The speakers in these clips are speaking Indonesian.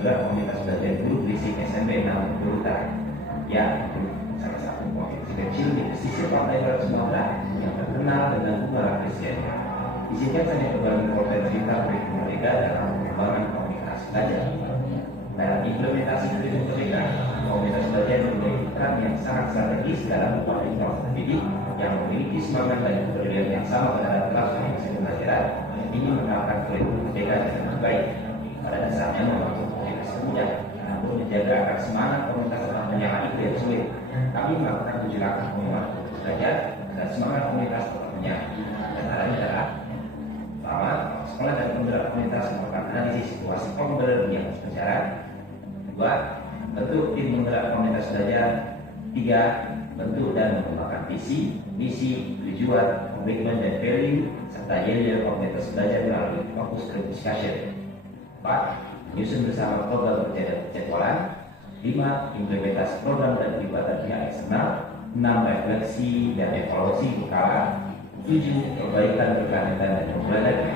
menggelar komunitas belajar guru berisik SMP 6 Utara. Ya, salah satu provinsi kecil di pesisir pantai Barat Sumatera yang terkenal dengan bunga lapisia. Izinkan saya berbagi profil cerita kurikulum mereka dalam pengembangan komunitas belajar. Dalam implementasi kurikulum mereka, komunitas belajar memiliki peran yang sangat strategis dalam upaya pendidik yang memiliki semangat dan kepedulian yang sama terhadap kelas masing-masing pelajaran ingin menerapkan kurikulum mereka dengan baik. Pada dasarnya membangun komunitas mudah untuk menjaga agar semangat komunitas tetap menyala itu yang sulit, tapi melakukan 7 langkah pengembangan belajar dan semangat komunitas tetap menyala. Antaranya adalah pertama, sekolah dan penggerak komunitas melakukan analisis situasi pembelajaran secara. Kedua, bentuk tim penggerak komunitas belajar. Tiga, bentuk dan mengembangkan visi, misi, tujuan, komitmen dan value, serta yel komunitas belajar melalui fokus group discussion. 4. Menyusun bersama program jadwalan. 5. Implementasi program dan pelibatan pihak eksternal. 6. Refleksi dan evaluasi berkala. 7. Perbaikan berkelanjutan dan pembelajaran.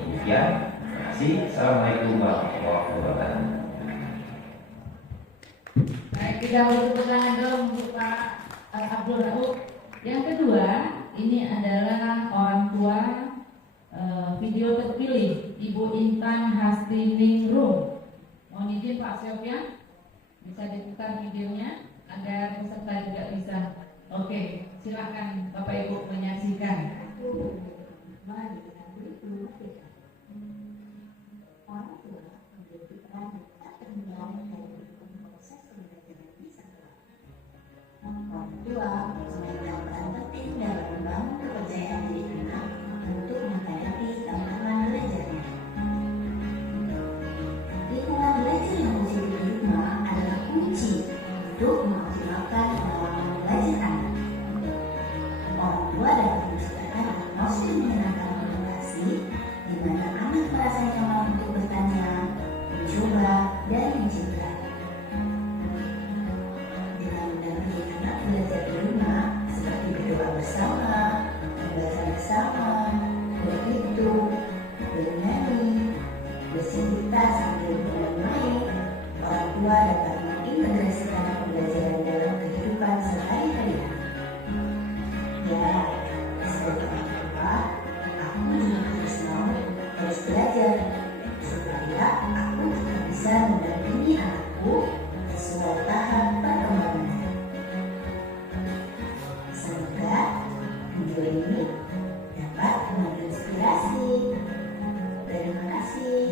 Demikian, terima kasih. Assalamualaikum warahmatullahi wabarakatuh. Baik, kita tepuk tangan dulu untuk Pak Abdul Rauf. Yang kedua, ini adalah orang tua video terpilih Ibu Intan Hastiningrum. Mohon izin Pak Sofyan, bisa diputar videonya agar peserta juga bisa. Oke, silakan Bapak Ibu menyaksikan. Orang tua memiliki peran yang tak terhindarkan dalam mendukung proses pembelajaran di sekolah. Orang tua memainkan peran penting dalam membangun kepercayaan diri anak untuk menghadapi tantangan belajarnya. Lingkungan belajar yang positif di rumah adalah kunci untuk memaksimalkan pengalaman belajar anak. Orang tua dapat menciptakan atmosfer menyenangkan edukasi di mana anak merasa nyaman untuk bertanya, mencoba, dan mencintai. Dengan mendampingi anak belajar di rumah seperti berdoa bersama, membaca bersama, berhitung, bernyanyi, bercerita sambil bermain, orang tua dapat mengintegrasikan pembelajaran dalam kehidupan sehari-hari. Ya, sebagai orang tua, aku juga harus belajar supaya aku tetap bisa mendampingi anakku sesuai tahap perkembangannya. Semoga video ini dapat menginspirasi. Terima kasih.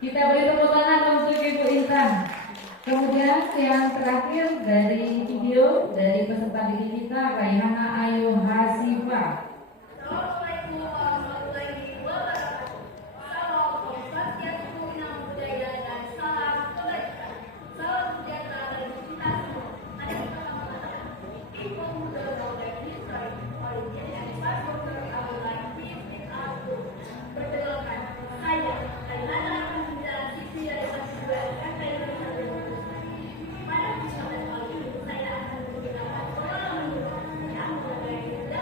Kita beri tepuk tangan untuk Ibu Intan. Kemudian yang terakhir dari video dari peserta didik kita, Raihana Ayu Hasifa. Assalamualaikum warahmatullahi wabarakatuh. Salam Swastiastu, Namo Buddhaya, dan salam kebajikan. Salam sejahtera bagi kita semua. Mari kita sama-sama Ibu Muda dan History Origin and Passport Our Life with Aku. Perkenalkan, saya Raihana akan menjelaskan sisi dari mahasiswa FKI pada kesempatan kali ini saya akan menggunakan pola yang berbeda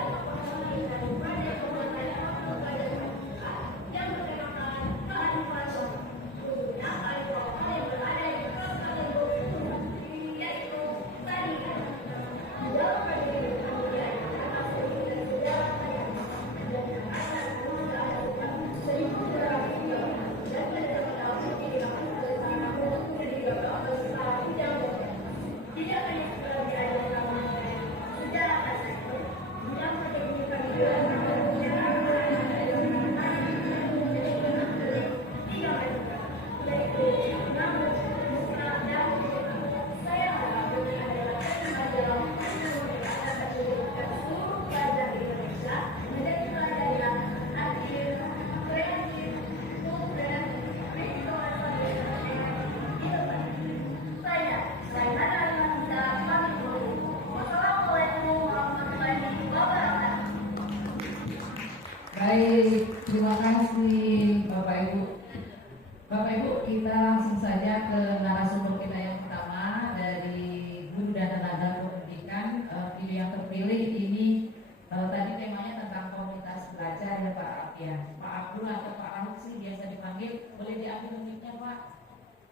komunitas belajar ya Pak ya. Pak Abdul atau Pak Ahok sih biasa dipanggil, boleh diambil mic-nya Pak.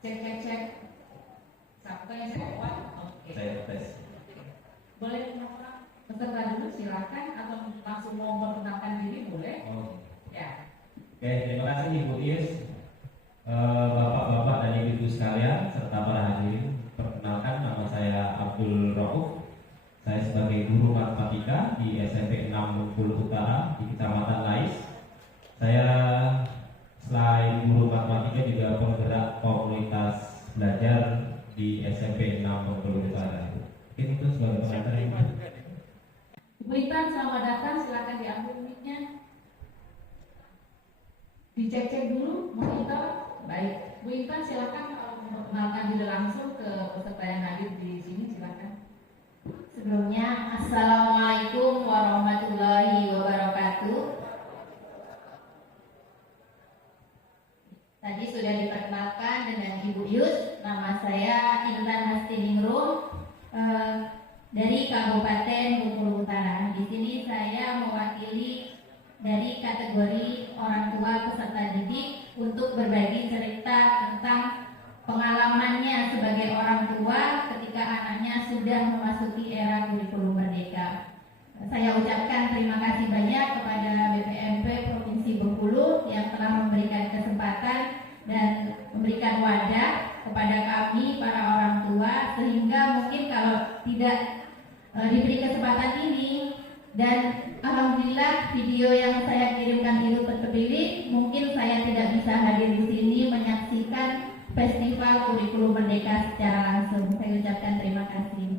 Cek. Sampai saya kuat. Oke. Saya tes. Boleh Pak peserta dulu silakan atau langsung mau memperkenalkan diri boleh? Oh. Ya. Oke, terima kasih Ibu Is, Bapak-bapak dan Ibu sekalian serta para hadirin. Perkenalkan, nama saya Abdul Rauf. Saya sebagai guru matematika di SMP 6 Bengkulu Utara di Kecamatan Lais. Saya selain guru matematika juga penggerak komunitas belajar di SMP 6 Bengkulu Utara. Mungkin itu sebagai pengantar. Bu Intan, selamat datang. Silakan diambil mic-nya. Dicek dulu, monitor. Baik, Bu Intan silakan memperkenalkan diri langsung ke peserta yang hadir di sini. Silakan. Sebelumnya, Assalamualaikum warahmatullahi wabarakatuh. Tadi sudah diperkenalkan dengan Ibu Yus. Nama saya Intan Hastiningrum dari Kabupaten Bengkulu Utara. Di sini saya mewakili dari kategori orang tua peserta didik untuk berbagi cerita tentang pengalamannya sebagai orang tua ketika anaknya sudah memasuki era kurikulum merdeka. Saya ucapkan terima kasih banyak kepada BPMP Provinsi Bengkulu yang telah memberikan kesempatan dan memberikan wadah kepada kami para orang tua, sehingga mungkin kalau tidak diberi kesempatan ini dan alhamdulillah video yang saya kirimkan itu terpilih, mungkin saya tidak bisa hadir di sini menyaksikan Festival Kurikulum Merdeka secara langsung. Saya ucapkan terima kasih.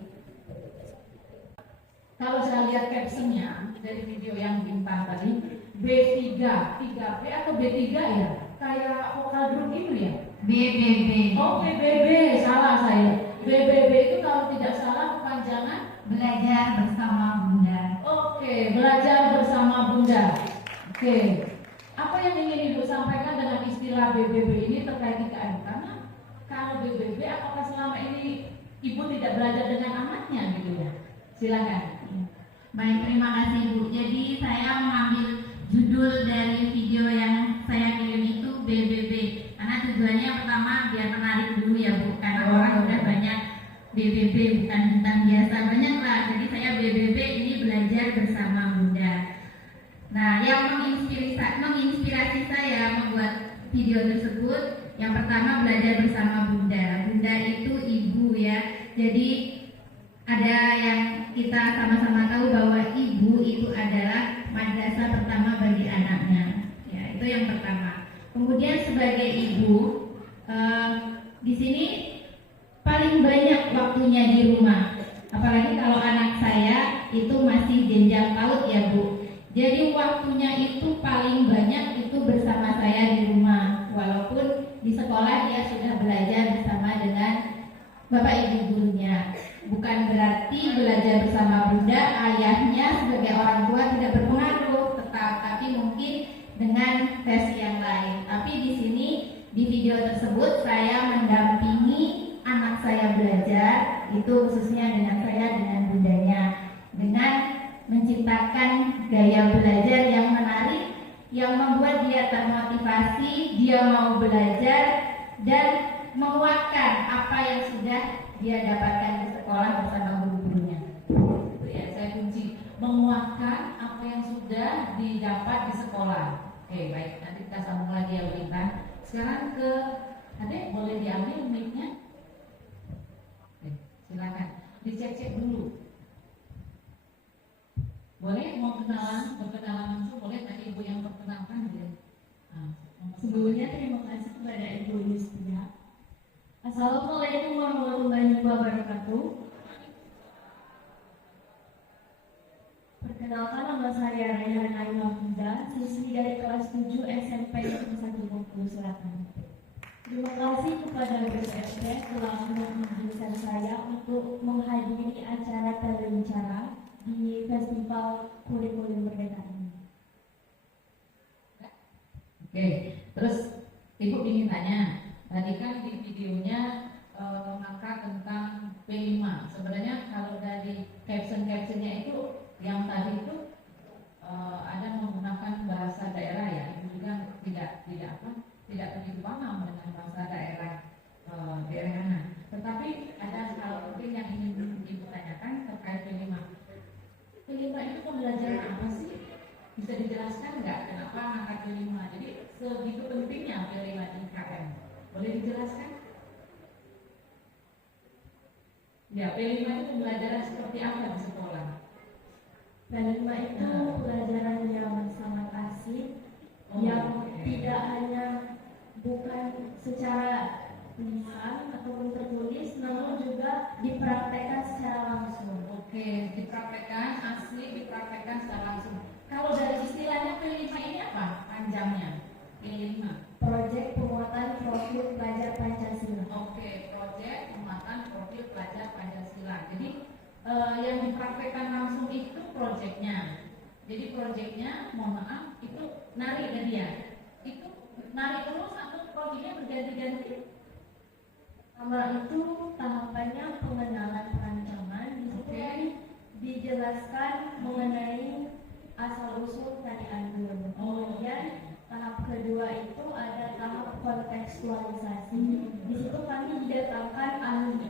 Kalau saya lihat captionnya dari video yang bintang tadi, B3, 3B atau B3 ya? Kayak vokal grup itu ya? BBB. Oh, BBB, salah saya. BBB itu kalau tidak salah kepanjangan Belajar bersama Bunda. Oke, belajar bersama Bunda. Oke, apa yang ingin Ibu sampaikan dengan istilah BBB ini terkait IKN? Karena kalau BBB, apakah selama ini Ibu tidak belajar dengan anaknya gitu ya? Silakan. Baik, terima kasih Bu. Jadi saya mengambil judul dari video yang saya kirim itu BBB karena tujuannya pertama biar menarik dulu ya Bu, karena orang udah banyak BBB bukan tentang biasa, banyak lah. Jadi saya BBB ini belajar bersama Bunda. Nah, yang menginspirasi saya membuat video tersebut, yang pertama belajar bersama Bunda. Bunda itu ibu ya. Jadi ada yang kita sama-sama tahu bahwa ibu itu adalah madrasah pertama bagi anaknya. Ya, itu yang pertama. Kemudian sebagai ibu, di sini paling banyak waktunya di rumah. Apalagi kalau anak saya itu masih jenjang PAUD ya Bu. Jadi waktunya itu paling banyak itu bersama saya di rumah. Walaupun di sekolah dia sudah belajar bersama dengan Bapak Ibu gurunya. Bukan berarti belajar bersama Bunda, ayahnya sebagai orang tua tidak berpengaruh, tapi mungkin dengan versi yang lain. Tapi di sini di video tersebut saya mendampingi anak saya belajar, itu khususnya dengan saya dengan bundanya, dengan menciptakan gaya belajar yang menarik, yang membuat dia termotivasi, dia mau belajar dan menguatkan apa yang sudah dia dapatkan di sekolah bersama guru-gurunya. Itu ya, saya kunci menguatkan apa yang sudah didapat di sekolah. Oke, baik, nanti kita sambung lagi ya Bu Intan. Sekarang ke Adek, boleh diambil mic-nya? Oke, silakan. Dicek-cek dulu. Boleh mau berkenalan langsung, boleh tadi Ibu yang perkenalkan ya. Sebelumnya terima kasih kepada Ibu Yustia. Assalamualaikum warahmatullahi wabarakatuh. Perkenalkan, nama saya Rayhan Ayu Hafiza, siswi dari kelas 7 SMP Negeri 1 Bengkulu Selatan. Terima kasih kepada BPMP telah mengizinkan saya untuk menghadiri acara Telewicara di Festival Kurikulum Merdeka ini. Oke, terus Ibu ingin tanya, tadi kan di videonya mengangkat tentang P5. Sebenarnya kalau dari caption-captionnya itu yang tadi itu ada menggunakan angkat P5. Jadi segitu pentingnya P5 di IKM. Boleh dijelaskan? Ya, P5 itu pembelajaran seperti apa di sekolah? P5 itu pelajaran yang sangat asik, yang tidak hanya bukan secara lisan ataupun tertulis, namun juga dipraktekkan secara langsung. Oke, dipraktekkan, asli dipraktekkan secara langsung. Kalau dari istilahnya P5 ini apa? Panjangnya P5. Proyek penguatan profil pelajar Pancasila. Oke, proyek penguatan profil pelajar Pancasila. Jadi yang dipraktekkan langsung itu proyeknya. Jadi proyeknya, mohon maaf, itu nari tadi ya. Itu nari terus atau proyeknya berganti-ganti? Pertama itu tahapannya pengenalan perancangan. Di situ kan dijelaskan mengenai asal usul tari andun. Kemudian tahap kedua itu ada tahap kontekstualisasi. Di situ kami didatangkan ahli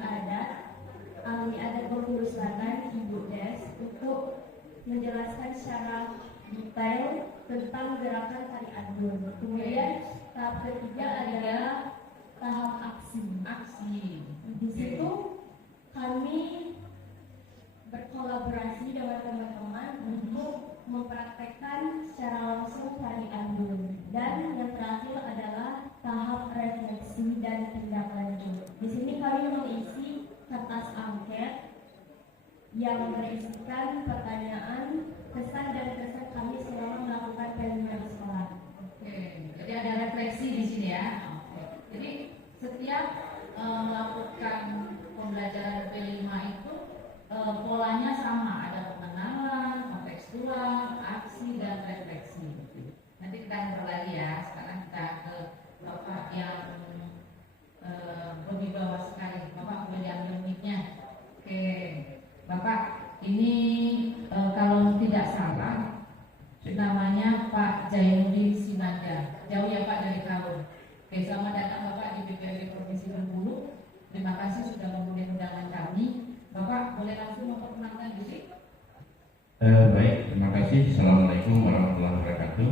adat Bengkulu Selatan, Ibu Des, untuk menjelaskan secara detail tentang gerakan tari andun. Kemudian tahap ketiga adalah tahap aksi. Di situ kami berkolaborasi dengan teman-teman untuk mempraktekkan secara langsung tari andun. Dan yang terakhir adalah tahap refleksi dan tindak lanjut. Di sini kami mengisi kertas angket yang berisikan pertanyaan, kesan dan kesan kami selama melakukan P5 di sekolah. Oke, jadi ada refleksi di sini ya. Oke. Jadi setiap melakukan pembelajaran P5 itu polanya sama, ada pengenalan, kontekstual, aksi dan refleksi. Nanti kita ngobrol lagi ya. Sekarang kita ke Bapak yang lebih bawah sekali. Bapak boleh diambil mic-nya. Oke, Bapak ini kalau tidak salah namanya Pak Jainuddin Sinanda. Jauh ya Pak dari Kaur. Oke, selamat datang Bapak di BPRD Provinsi Bengkulu. Terima kasih sudah memenuhi undangan kami. Bapak boleh langsung memperkenalkan diri? Baik, terima kasih. Assalamualaikum warahmatullahi wabarakatuh.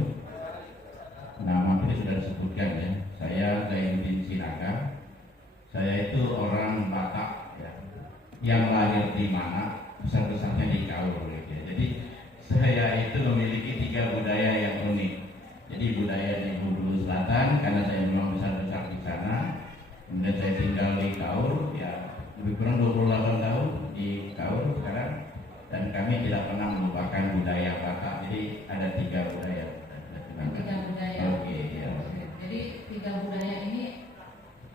Nama tadi sudah disebutkan ya. Saya Zainuddin Sinaga. Saya itu orang Batak ya, yang lahir di mana, besar-besarnya di Kaur gitu ya. Jadi saya itu memiliki 3 budaya yang unik. Jadi budaya di Bengkulu Selatan karena saya memang besar-besar di sana. Kemudian saya tinggal di Kaur ya, lebih kurang 28 tahun di Kaur sekarang. Dan kami tidak pernah melupakan budaya Batak. Jadi ada 3 budaya. 3 budaya. Oke, ya. Jadi 3 budaya ini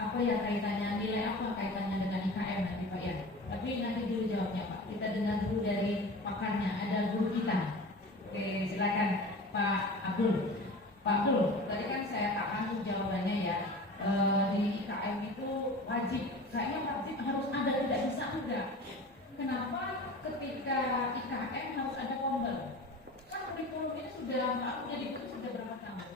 apa ya kaitannya, nilai apa kaitannya dengan IKM nanti Pak ya? Tapi nanti dulu jawabnya Pak. Kita dengar dulu dari pakarnya, ada guru kita. Oke, silakan Pak Abdul. Pak Abdul, tadi kan saya tahan jawabannya ya. Di IKM itu wajib, kayaknya wajib harus ada, tidak bisa enggak. Kenapa ketika IKM harus ada kombel? Kan kurikulum ini sudah, aku jadi guru sudah berapa tahun?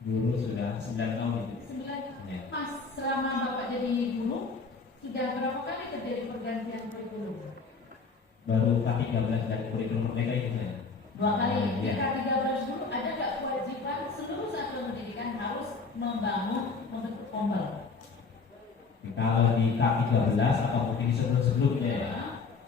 Dulu sudah 9 tahun itu. 9. Ya. Mas, selama Bapak jadi guru, sudah berapa kali terjadi pergantian kurikulum? Baru K13 dari kurikulum merdeka itu saya. 2 kali. Ya. Di K13 dulu ada nggak kewajiban seluruh satuan pendidikan harus membentuk kombel? Kalau di K13 atau mungkin sebelum-sebelumnya ya,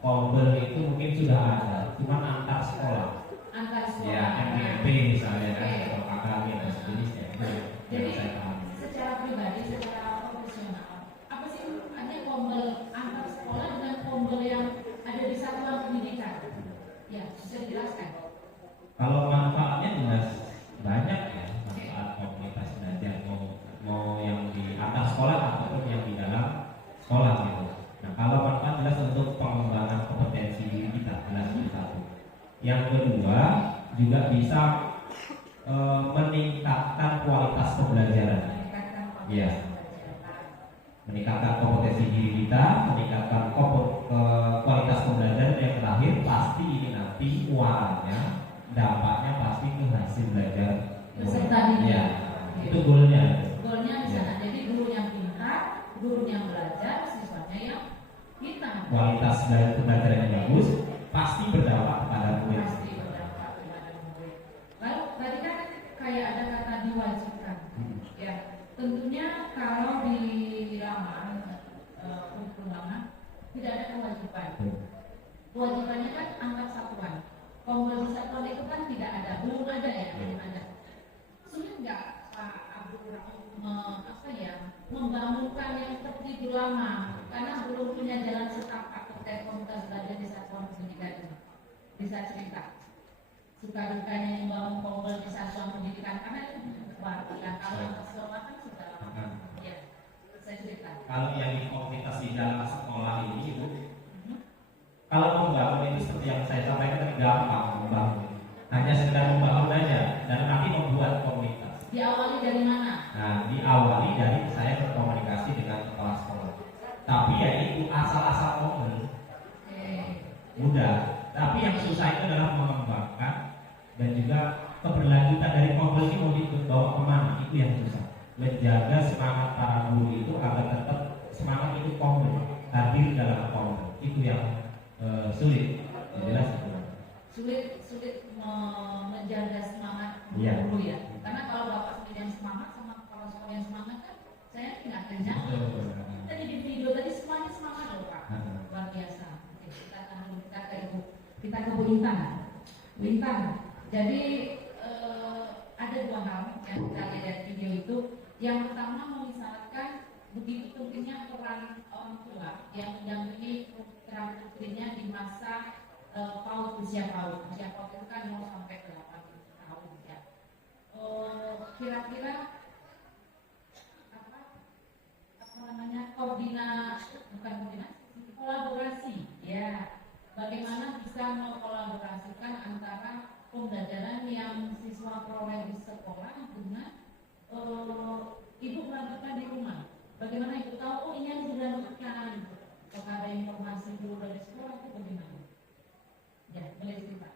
kombel itu mungkin sudah ada, cuma antar sekolah. Antar sekolah. Ya, MGP misalnya kan, atau KKG dan sejenisnya. Itu Jadi yang saya pahami. secara pribadi, secara profesional, apa sih artinya kombel antar sekolah dengan kombel yang ada di satuan pendidikan? Ya, bisa dijelaskan. Kalau manfaatnya jelas banyak ya, manfaat komunitas belajar mau yang di atas sekolah ataupun yang di dalam sekolah gitu. Nah, kalau manfaat jelas untuk pengembangan kompetensi diri kita, jelas itu satu. Yang kedua juga bisa meningkatkan kualitas pembelajaran. Iya. Meningkatkan kompetensi diri kita, meningkatkan kualitas pembelajaran. Yang terakhir pasti ini nanti muaranya, dampaknya pasti ke hasil belajar Peserta didik. ya, itu goalnya. Goalnya di sana. Jadi guru yang pintar, guru yang belajar, siswanya yang pintar. Kualitas dari pembelajaran yang bagus pasti berdampak kepada murid. Pasti berdampak kepada murid. Lalu tadi kan kayak ada ya, belum ada. Sulit nggak Pak Abdul membangunkan yang tertidur lama karena belum punya jalan setapak terkait komunitas belajar di satuan pendidikan ini. Bisa cerita suka dukanya membangun komunitas di satuan pendidikan karena itu waktu yang kalau sekolah kan sudah lama. Ya, saya cerita. Kalau yang di komunitas di dalam sekolah ini Ibu, kalau membangun itu seperti yang saya sampaikan tadi gampang membangun. Hanya sekedar membangun aja dan nanti membuat komunitas. Diawali dari mana? Nah, diawali dari saya berkomunikasi dengan kepala sekolah. Tapi ya itu asal-asal ngomong mudah. Tapi yang susah itu adalah mengembangkan dan juga keberlanjutan dari kompol ini mau dibawa kemana, itu yang susah. Menjaga semangat para guru itu agar tetap semangat itu kompol, hadir dalam kompol, itu yang sulit. Jelas Sulit menjaga semangat Iya. guru ya. Karena kalau bapak sendiri yang semangat sama kepala sekolah yang semangat kan saya nggak akan jalan. Tadi di video tadi semuanya semangat loh Pak, luar biasa. Oke, kita ke Ibu, kita ke Bu Intan. Bu Intan, jadi ada dua hal yang kita lihat dari video itu. Yang pertama mengisyaratkan begitu pentingnya peran orang tua yang mendampingi putra putrinya di masa PAUD, usia PAUD. Usia PAUD itu kan 0 sampai 8 tahun ya. Kira-kira kolaborasi ya. Bagaimana bisa mengkolaborasikan antara pembelajaran yang siswa peroleh di sekolah dengan ibu melakukan di rumah. Bagaimana ibu tahu ini yang sudah dilakukan? Apakah ada informasi dulu dari sekolah itu bagaimana? Ya, boleh cerita.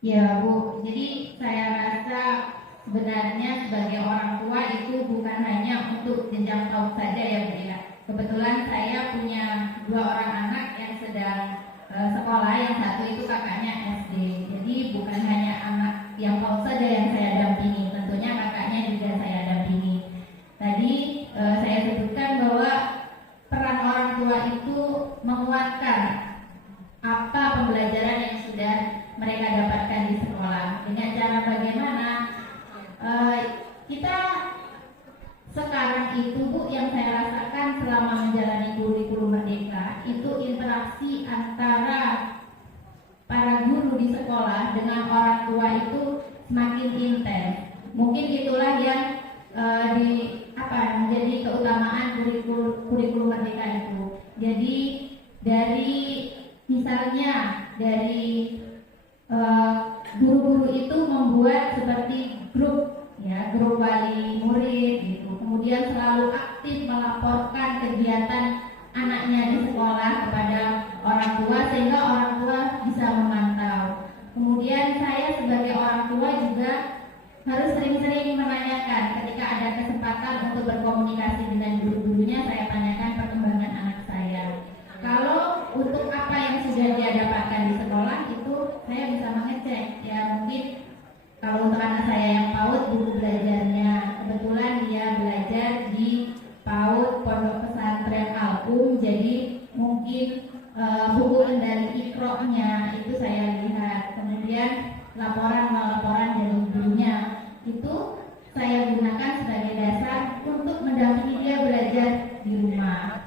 Ya Bu, jadi saya rasa sebenarnya sebagai orang tua itu bukan hanya untuk jenjang PAUD saja ya Bu ya. Kebetulan saya punya 2 orang anak yang sedang sekolah, yang satu itu kakaknya SD. Jadi bukan hanya anak yang PAUD saja yang saya dampingi, tentunya kakaknya juga saya dampingi. Tadi saya sebutkan bahwa peran orang tua itu menguatkan apa pembelajaran yang sudah mereka dapatkan di sekolah. Dengan cara bagaimana kita sekarang itu Bu, yang saya rasakan selama menjalani kurikulum Merdeka itu interaksi antara para guru di sekolah dengan orang tua itu semakin intens. Mungkin itulah yang menjadi keutamaan kurikulum Merdeka itu. Jadi dari misalnya dari guru-guru itu membuat seperti grup wali murid gitu. Kemudian selalu aktif melaporkan kegiatan anaknya di sekolah kepada orang tua sehingga orang tua bisa memantau. Kemudian saya sebagai orang tua juga harus sering-sering menanyakan ketika ada kesempatan untuk berkomunikasi dengan guru-gurunya, saya tanyakan perkembangan anak saya. Kalau untuk apa yang sudah dia dapatkan di sekolah itu saya bisa mengecek ya, mungkin kalau untuk anak saya yang PAUD buku belajarnya kebetulan dia belajar di PAUD Pondok Pesantren Al-Um, jadi mungkin buku kendali Iqra-nya itu saya lihat. Kemudian laporan dari gurunya itu saya gunakan sebagai dasar untuk mendampingi dia belajar di rumah.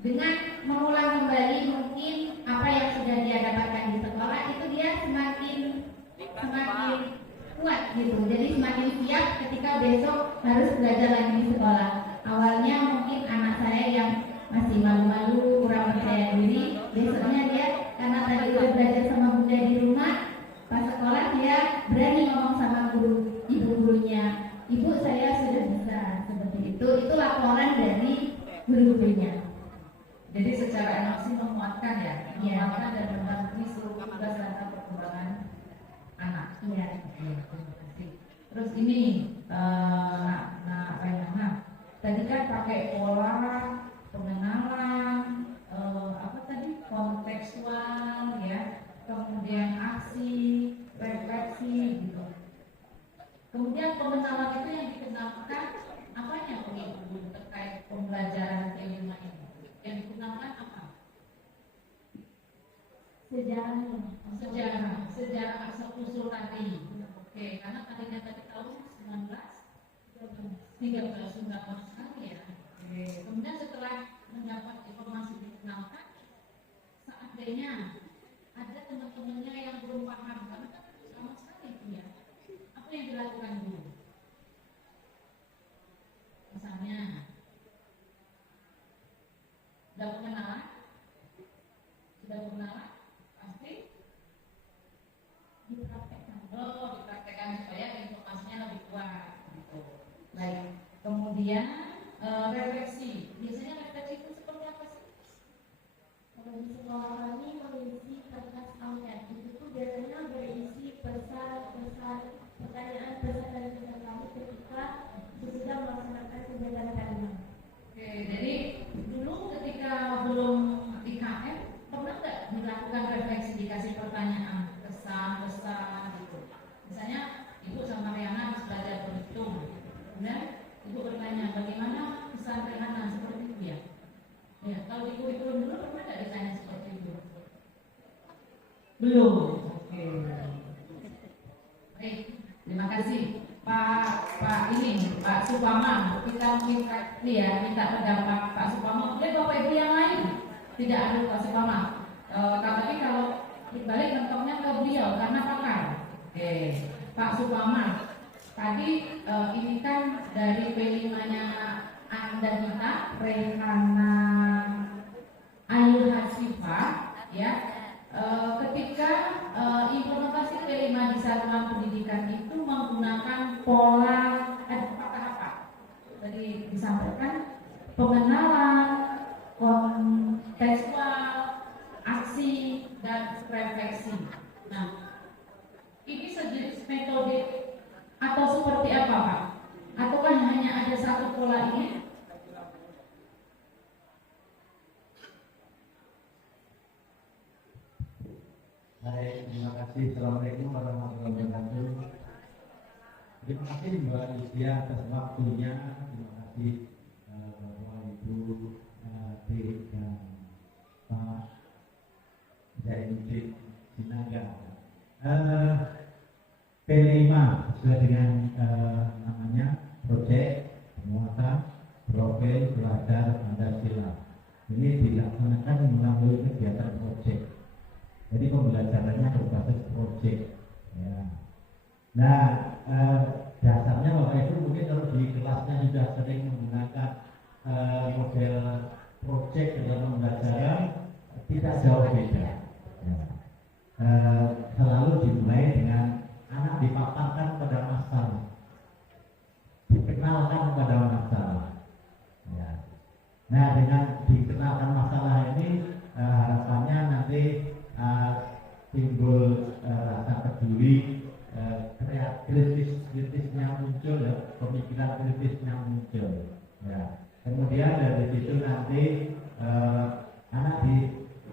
Dengan mengulang kembali mungkin apa yang sudah dia dapatkan di sekolah itu dia semakin kuat gitu. Jadi semakin siap ketika besok harus belajar lagi di sekolah. Awalnya mungkin anak saya yang masih malu-malu, kurang percaya diri, besoknya dia karena tadi udah belajar sama bunda di rumah, pas sekolah dia berani ngomong sama ibu-gurunya. Ibu, saya sudah bisa seperti itu. Itu laporan dari guru-gurunya. Jadi secara emosi menguatkan ya, Iya. menguatkan dan membantu seluruh tugas serta perkembangan anak. Iya. Terima kasih. Terus ini, tadi kan pakai pola pengenalan, kontekstual ya, kemudian aksi, refleksi gitu. Kemudian pengenalan itu yang dikenalkan apanya Bu terkait pembelajaran kelima ini? Yang digunakan apa? sejarah asal usul tadi. Oke, karena tadinya tadi tahun 1913 ungkapan sekali ya. Oke, kemudian setelah mendapat informasi dikenalkan, seandainya ada teman-temannya yang belum paham, karena kan sama sekali itu ya. Apa yang dilakukan dulu? Misalnya, sudah pengenalan, pasti dipraktekkan supaya informasinya lebih kuat. Gitu. Baik, kemudian refleksi. Biasanya refleksi itu seperti apa sih? Kalau di sekolah kami mengisi kertas angket, itu biasanya berisi pesan-pesan, pertanyaan pesan dari pesan kami ketika sudah melaksanakan kegiatan kami. Oke, jadi dulu ketika belum IKM pernah nggak dilakukan refleksi, dikasih pertanyaan, pesan-pesan gitu. Misalnya Ibu sama Riana harus belajar berhitung, kemudian Ibu bertanya bagaimana pesan Riana seperti itu ya. Ya, kalau di kurikulum dulu pernah nggak ditanya seperti itu? Belum. Oke. Baik, terima kasih Pak Supama. Kita minta pendapat Pak Supama. Boleh Bapak Ibu yang lain? Tidak ada Pak Supama. Tapi kalau dibalik mentoknya ke beliau karena pakar. Oke, Pak Supama. Tadi ini kan dari P5-nya Anda kita, Rehana Ayu Hasifah, ya. Ketika implementasi P5 di satuan pendidikan itu menggunakan pola apa? Tadi disampaikan pengenalan, kontekstual, aksi, dan refleksi. Nah, ini sejenis metode atau seperti apa Pak? Ataukah hanya ada satu pola ini? Baik, terima kasih. Assalamualaikum warahmatullahi wabarakatuh. Terima kasih Mbak Lucia atas waktunya. Terima kasih Bapak Ibu T dan Pak Zainuddin Sinaga. P5 sesuai dengan namanya proyek penguatan profil pelajar Pancasila. Ini dilaksanakan melalui kegiatan proyek. Jadi pembelajarannya berbasis proyek. Ya. Nah, dasarnya Bapak Ibu mungkin kalau di kelasnya sudah sering menggunakan model proyek dalam pembelajaran, tidak jauh beda. Ya. Selalu dimulai dengan anak dipaparkan pada masalah, dikenalkan pada masalah. Ya. Nah, dengan dikenalkan masalah ini harapannya nanti timbul rasa peduli, kritisnya muncul, ya, pemikiran kritisnya muncul. Ya. Kemudian dari situ nanti anak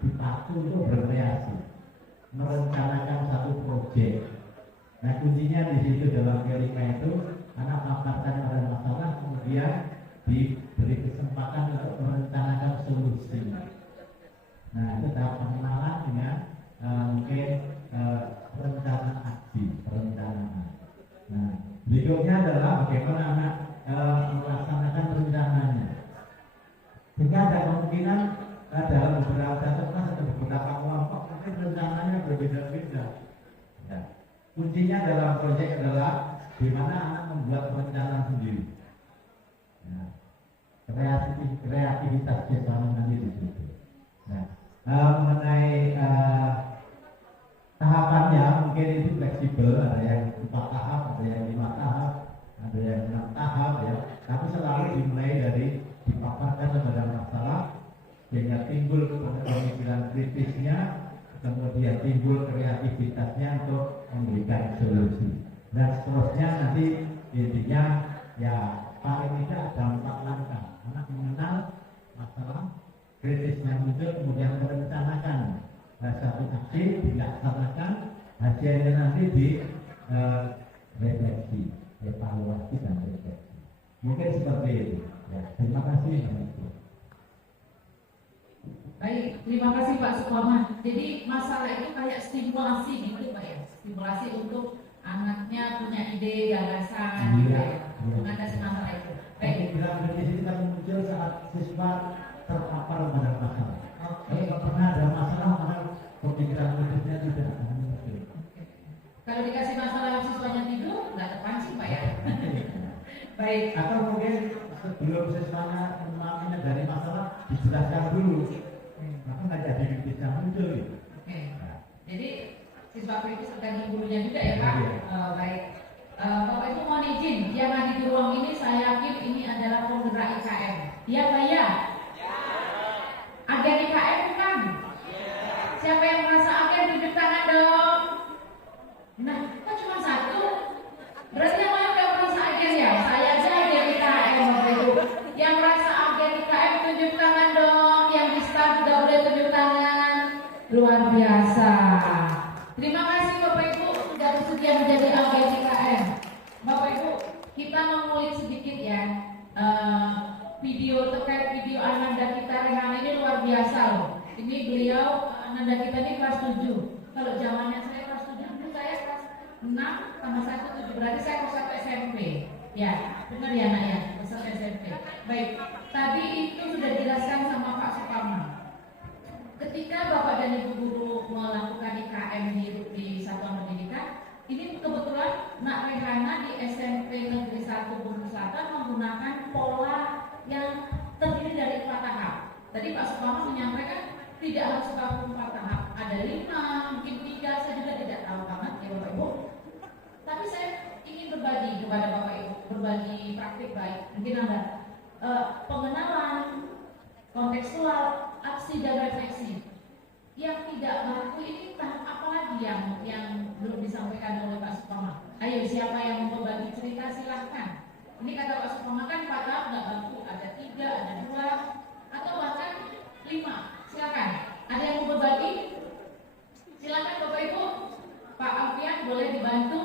dipacu untuk berkreasi, merencanakan satu proyek. Nah, kuncinya di situ dalam kelima itu anak paparkan pada masalah, kemudian diberi kesempatan untuk merencanakan solusi. Nah, itu tahap pengenalan dengan mungkin perencanaan aksi, perencanaan. Nah, berikutnya adalah bagaimana anak melaksanakan rencananya. Sehingga ada kemungkinan dalam beberapa kelas atau beberapa kelompok mungkin rencananya berbeda-beda. Ya. Kuncinya dalam proyek adalah di mana anak membuat perencanaan sendiri. Ya. Kreativitas bersama nanti di situ. Nah, mengenai tahapannya mungkin itu fleksibel, ada yang 4 tahap, ada yang 5 tahap, ada yang 6 tahap ya. Tapi selalu dimulai dari dipaparkan kepada masalah sehingga timbul pemikiran kritisnya, kemudian timbul kreativitasnya untuk memberikan solusi. Dan seterusnya nanti intinya ya paling tidak ada 4 langkah. Anak mengenal masalah, kritisnya muncul, kemudian merencanakan satu aksi, dilaksanakan, hasilnya nanti di refleksi, evaluasi dan refleksi. Mungkin seperti itu. Ya, terima kasih. Baik, terima kasih Pak Suparman. Jadi masalah itu kayak stimulasi gitu Pak ya, stimulasi untuk anaknya punya ide, gagasan, gitu ya, mengatasi masalah itu. Baik. Pemikiran kritis itu kan muncul saat siswa terpapar pada masalah. Kalau pernah ada masalah, maka pemikiran kritisnya tidak akan muncul. Kalau dikasih masalah siswanya tidur, nggak terpancing Pak ya. Baik. Atau mungkin sebelum siswanya memahaminya dari masalah, dijelaskan dulu. Maka nggak jadi kritisnya muncul. Oke. Jadi siswa kritis tergantung gurunya juga ya Pak. Baik. Bapak Ibu mohon izin, yang hadir di ruang ini saya yakin ini adalah penggerak IKM. Iya Pak ya? Agen IKM bukan? Siapa yang merasa agen tunjuk tangan dong? Nah, kok cuma satu? Berarti yang lain nggak merasa agen ya? Saya aja agen IKM Bapak Ibu. Yang merasa agen IKM tunjuk tangan dong. Yang di staff juga boleh tunjuk tangan. Luar biasa. Terima kasih Bapak Ibu sudah bersedia menjadi agen IKM. Bapak Ibu, kita mengulik sedikit ya. Video terkait video Ananda kita Rehan ini luar biasa loh. Ini beliau Ananda kita ini kelas 7. Kalau zamannya saya kelas 7 dulu saya kelas 6 tambah 1 7, berarti saya kelas 1 SMP. Ya, benar ya Nak ya, kelas 1 SMP. Baik, tadi itu sudah dijelaskan sama Pak Suparman. Ketika Bapak dan Ibu guru melakukan IKM di satuan pendidikan, ini kebetulan Nak Rehana di SMP Negeri 1 Bumi Selatan menggunakan pola yang terdiri dari 4 tahap. Tadi Pak Suparman menyampaikan tidak harus 4 tahap, ada 5, mungkin 3, saya juga tidak tahu banget ya Bapak Ibu. Tapi saya ingin berbagi kepada Bapak Ibu, berbagi praktik baik. Mungkin ada pengenalan, kontekstual, aksi dan refleksi. Yang tidak laku ini tahap apa lagi yang belum disampaikan oleh Pak Suparman? Ayo siapa yang mau berbagi cerita silahkan. Ini kata Pak Suparman kan 4 tahap nggak laku, ada 3, ada 2, atau bahkan 5. Silakan. Ada yang mau berbagi? Silakan Bapak Ibu. Pak Alfian boleh dibantu.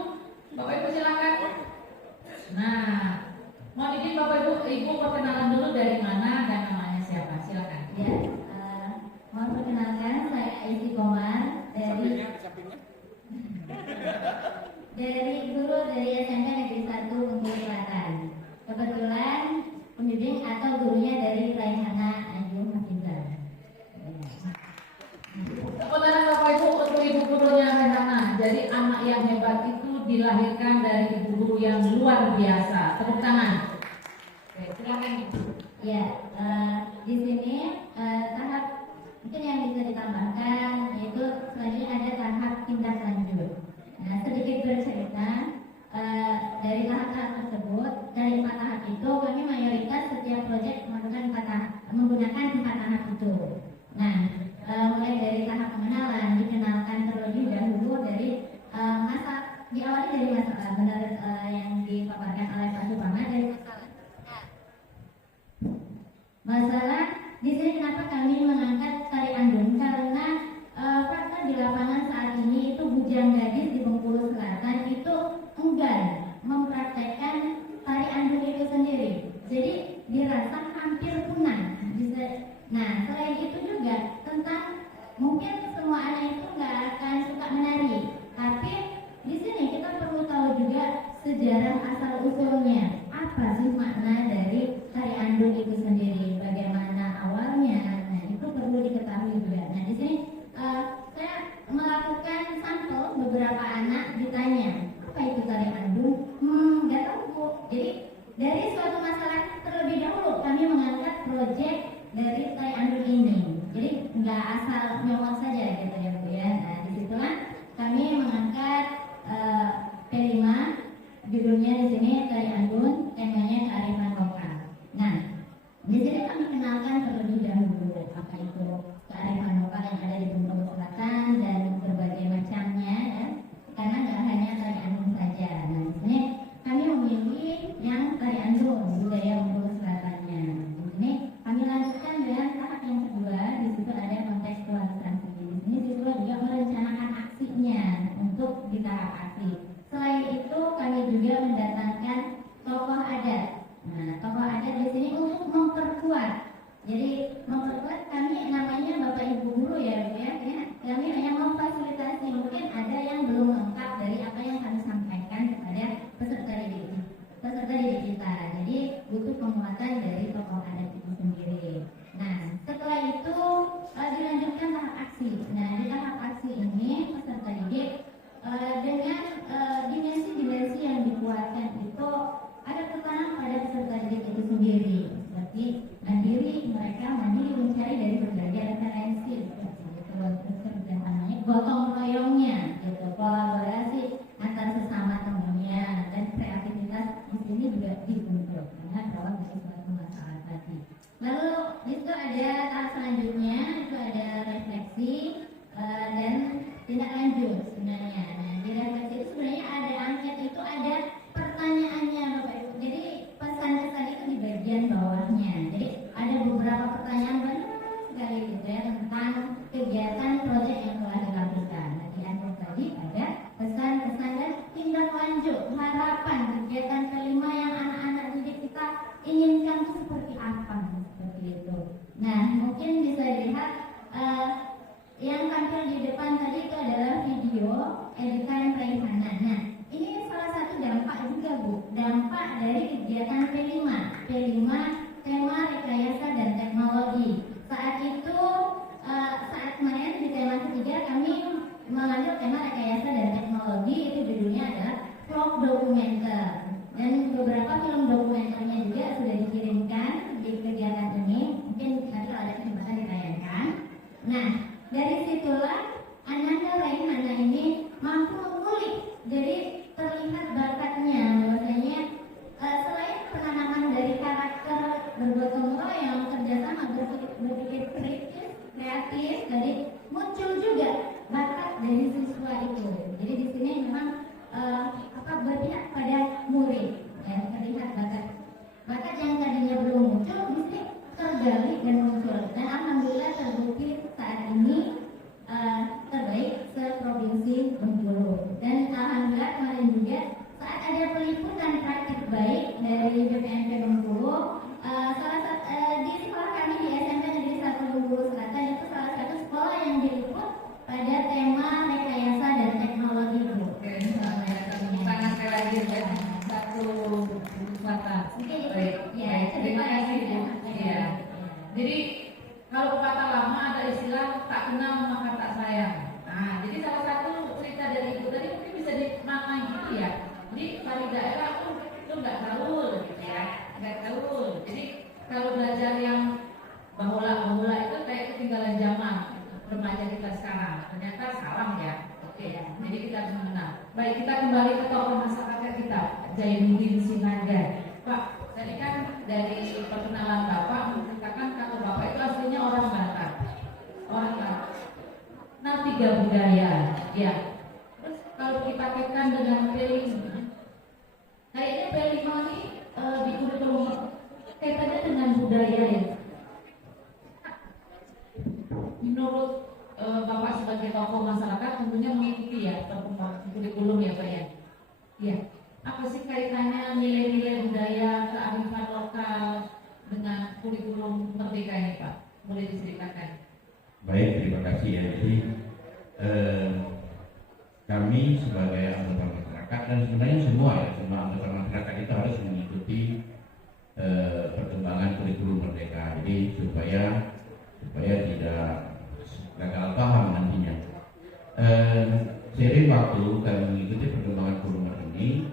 Bapak Ibu silakan. Nah, mohon izin Bapak Ibu perkenalan dulu dari mana dan namanya siapa. Silakan. Ya, mohon perkenalkan saya Aisy Komar dari guru dari SMP Negeri 1 Bengkulu Selatan. Kebetulan pembimbing atau gurunya dari Raihana Ayu Hafizah. Kebenaran Bapak Ibu untuk ibu gurunya Raihana. Jadi anak yang hebat itu dilahirkan dari ibu guru yang luar biasa. Tepuk tangan. Oke, silakan Ibu. Ya, di sini tahap mungkin yang bisa ditambahkan yaitu selanjutnya ada tahap tindak lanjut. Nah, sedikit bercerita dari tahap-tahap tersebut, dari 4 tahap itu kami mayoritas setiap proyek menggunakan 4 tahap itu. Nah, mulai dari tahap pengenalan, dikenalkan terlebih dahulu dari diawali dari masalah benar yang dipaparkan oleh Pak Suparman dari masalah di sini kenapa kami mengangkat tari andun karena fakta di lapangan saat ini itu bujang gadis di Bengkulu Selatan itu enggan mempraktekkan tari andun itu sendiri, jadi dirasa hampir punah. Nah, selain itu juga tentang mungkin semua anak itu nggak akan suka menari, tapi di sini kita perlu tahu juga sejarah asal usulnya. Apa sih makna dari tari andun itu sendiri? Bagaimana awalnya? Nah, itu perlu diketahui juga. Nah, di sini saya melakukan sampel beberapa anak ditanya, apa itu tari andun? Nggak tahu Bu. Jadi dari suatu masalah terlebih dahulu kami mengangkat proyek dari tari andun ini. Jadi nggak asal nyomot saja gitu ya Bu ya. Nah, disitulah kami mengangkat P5, judulnya di sini tari andun, temanya kearifan lokal. Nah, di sini kami kenalkan terlebih dahulu apa itu kearifan lokal yang ada di Bengkulu Selatan dan berbagai macamnya ya. Karena nggak hanya tari andun saja. Nah, di sini kami memilih yang tari andun budaya Bengkulu Selatannya. Di sini kami lanjutkan dengan tahap yang kedua. Di situ ada kontekstualisasi. Di sini siswa juga merencanakan aksinya untuk di tahap aksi. Selain itu kami juga mendatangkan tokoh adat. Nah, tokoh adat di sini untuk memperkuat. Jadi memperkuat kami namanya dulu ya Bu ya. Kami hanya memfasilitasi, mungkin ada yang belum lengkap dari apa yang kami sampaikan kepada peserta didik kita. Jadi butuh penguatan dari tokoh adat itu sendiri. Nah, setelah itu dilanjutkan tahap aksi. Nah, di tahap aksi ini peserta didik dengan dimensi-dimensi yang dikuatkan itu ada tekanan pada peserta didik itu sendiri, seperti mandiri, mereka mandiri mencari dari berbagai referensi, terus kerjasamanya, gotong royongnya, gitu, kolaborasi antar sesama temannya, dan kreativitas di sini juga dibentuk karena dalam suatu masalah tadi. Lalu itu ada tahap selanjutnya, itu ada refleksi dan tindak lanjut sebenarnya. Nah, di refleksi itu sebenarnya ada angket, itu ada pertanyaannya Bapak Ibu. Jadi pesan-pesan itu di bagian bawahnya. Jadi ada beberapa pertanyaan banyak sekali gitu ya tentang kegiatan proyek yang telah dilakukan. Nah, di angket tadi ada pesan-pesan dan tindak lanjut, harapan kegiatan kelima yang anak-anak didik kita inginkan itu seperti apa, seperti itu. Nah, mungkin bisa dilihat yang tampil di depan tadi itu adalah video editan Raihana. Nah, ini salah satu dampak juga Bu, dampak dari kegiatan P5 tema rekayasa dan teknologi. Saat itu saat kemarin di tema ketiga kami mengambil tema rekayasa dan teknologi, itu judulnya adalah vlog dokumenter, dan beberapa film dokumenternya juga sudah dikirimkan di kegiatan ini, mungkin nanti kalau ada kesempatan ditayangkan. Nah, dari situlah Ananda Raihana ini mampu mengulik, jadi terlihat bakatnya bahwasanya selain penanaman dari karakter bergotong royong, kerjasama, berpikir kritis, kreatif, jadi muncul juga bakat dari siswa itu. Jadi di sini memang berpihak pada murid, ya, terlihat bakat yang tadinya belum muncul di sini tergali dan muncul, dan alhamdulillah terbukti saat ini terbaik se-provinsi Bengkulu. Dan alhamdulillah kemarin juga saat ada peliputan praktik baik dari BPNP Bengkulu, salah satu di sekolah kami di SMP Negeri 1 Bengkulu Selatan itu salah satu sekolah yang diliput pada tema rekayasa dan teknologi Bu. Sangat sekali lagi ya, satu kesempatan. Baik, Ya, terima kasih Bu. Ya. Jadi kalau kata lama ada istilah tak kenal maka tak sayang. Nah, jadi salah satu cerita dari Ibu tadi mungkin bisa dimaknai gitu ya. Jadi pada daerah tuh nggak gaul gitu ya, nggak gaul. Jadi kalau belajar yang bahula itu kayak ketinggalan zaman remaja kita sekarang. Ternyata salah ya. Oke ya. Jadi kita harus mengenal. Baik, kita kembali ke tokoh masyarakat kita, Zainuddin Sinaga. Pak, tadi kan dari perkenalan Bapak menceritakan kalau Bapak itu aslinya orang Batak. Nah, 3 budaya, ya. Terus kalau kita kaitkan dengan P5, kayaknya P5 ini di kurikulum kaitannya dengan budaya ya. Menurut Bapak sebagai tokoh masyarakat tentunya mengikuti ya perkembangan kurikulum ya Pak ya. Iya. Apa sih kaitannya nilai-nilai budaya kearifan lokal dengan kurikulum merdeka ini Pak? Boleh diceritakan? Baik, terima kasih ya. Jadi kami sebagai anggota masyarakat dan sebenarnya semua anggota masyarakat itu harus mengikuti perkembangan kurikulum merdeka. Jadi supaya tidak gagal paham nantinya. Seiring waktu kami mengikuti perkembangan kurikulum ini,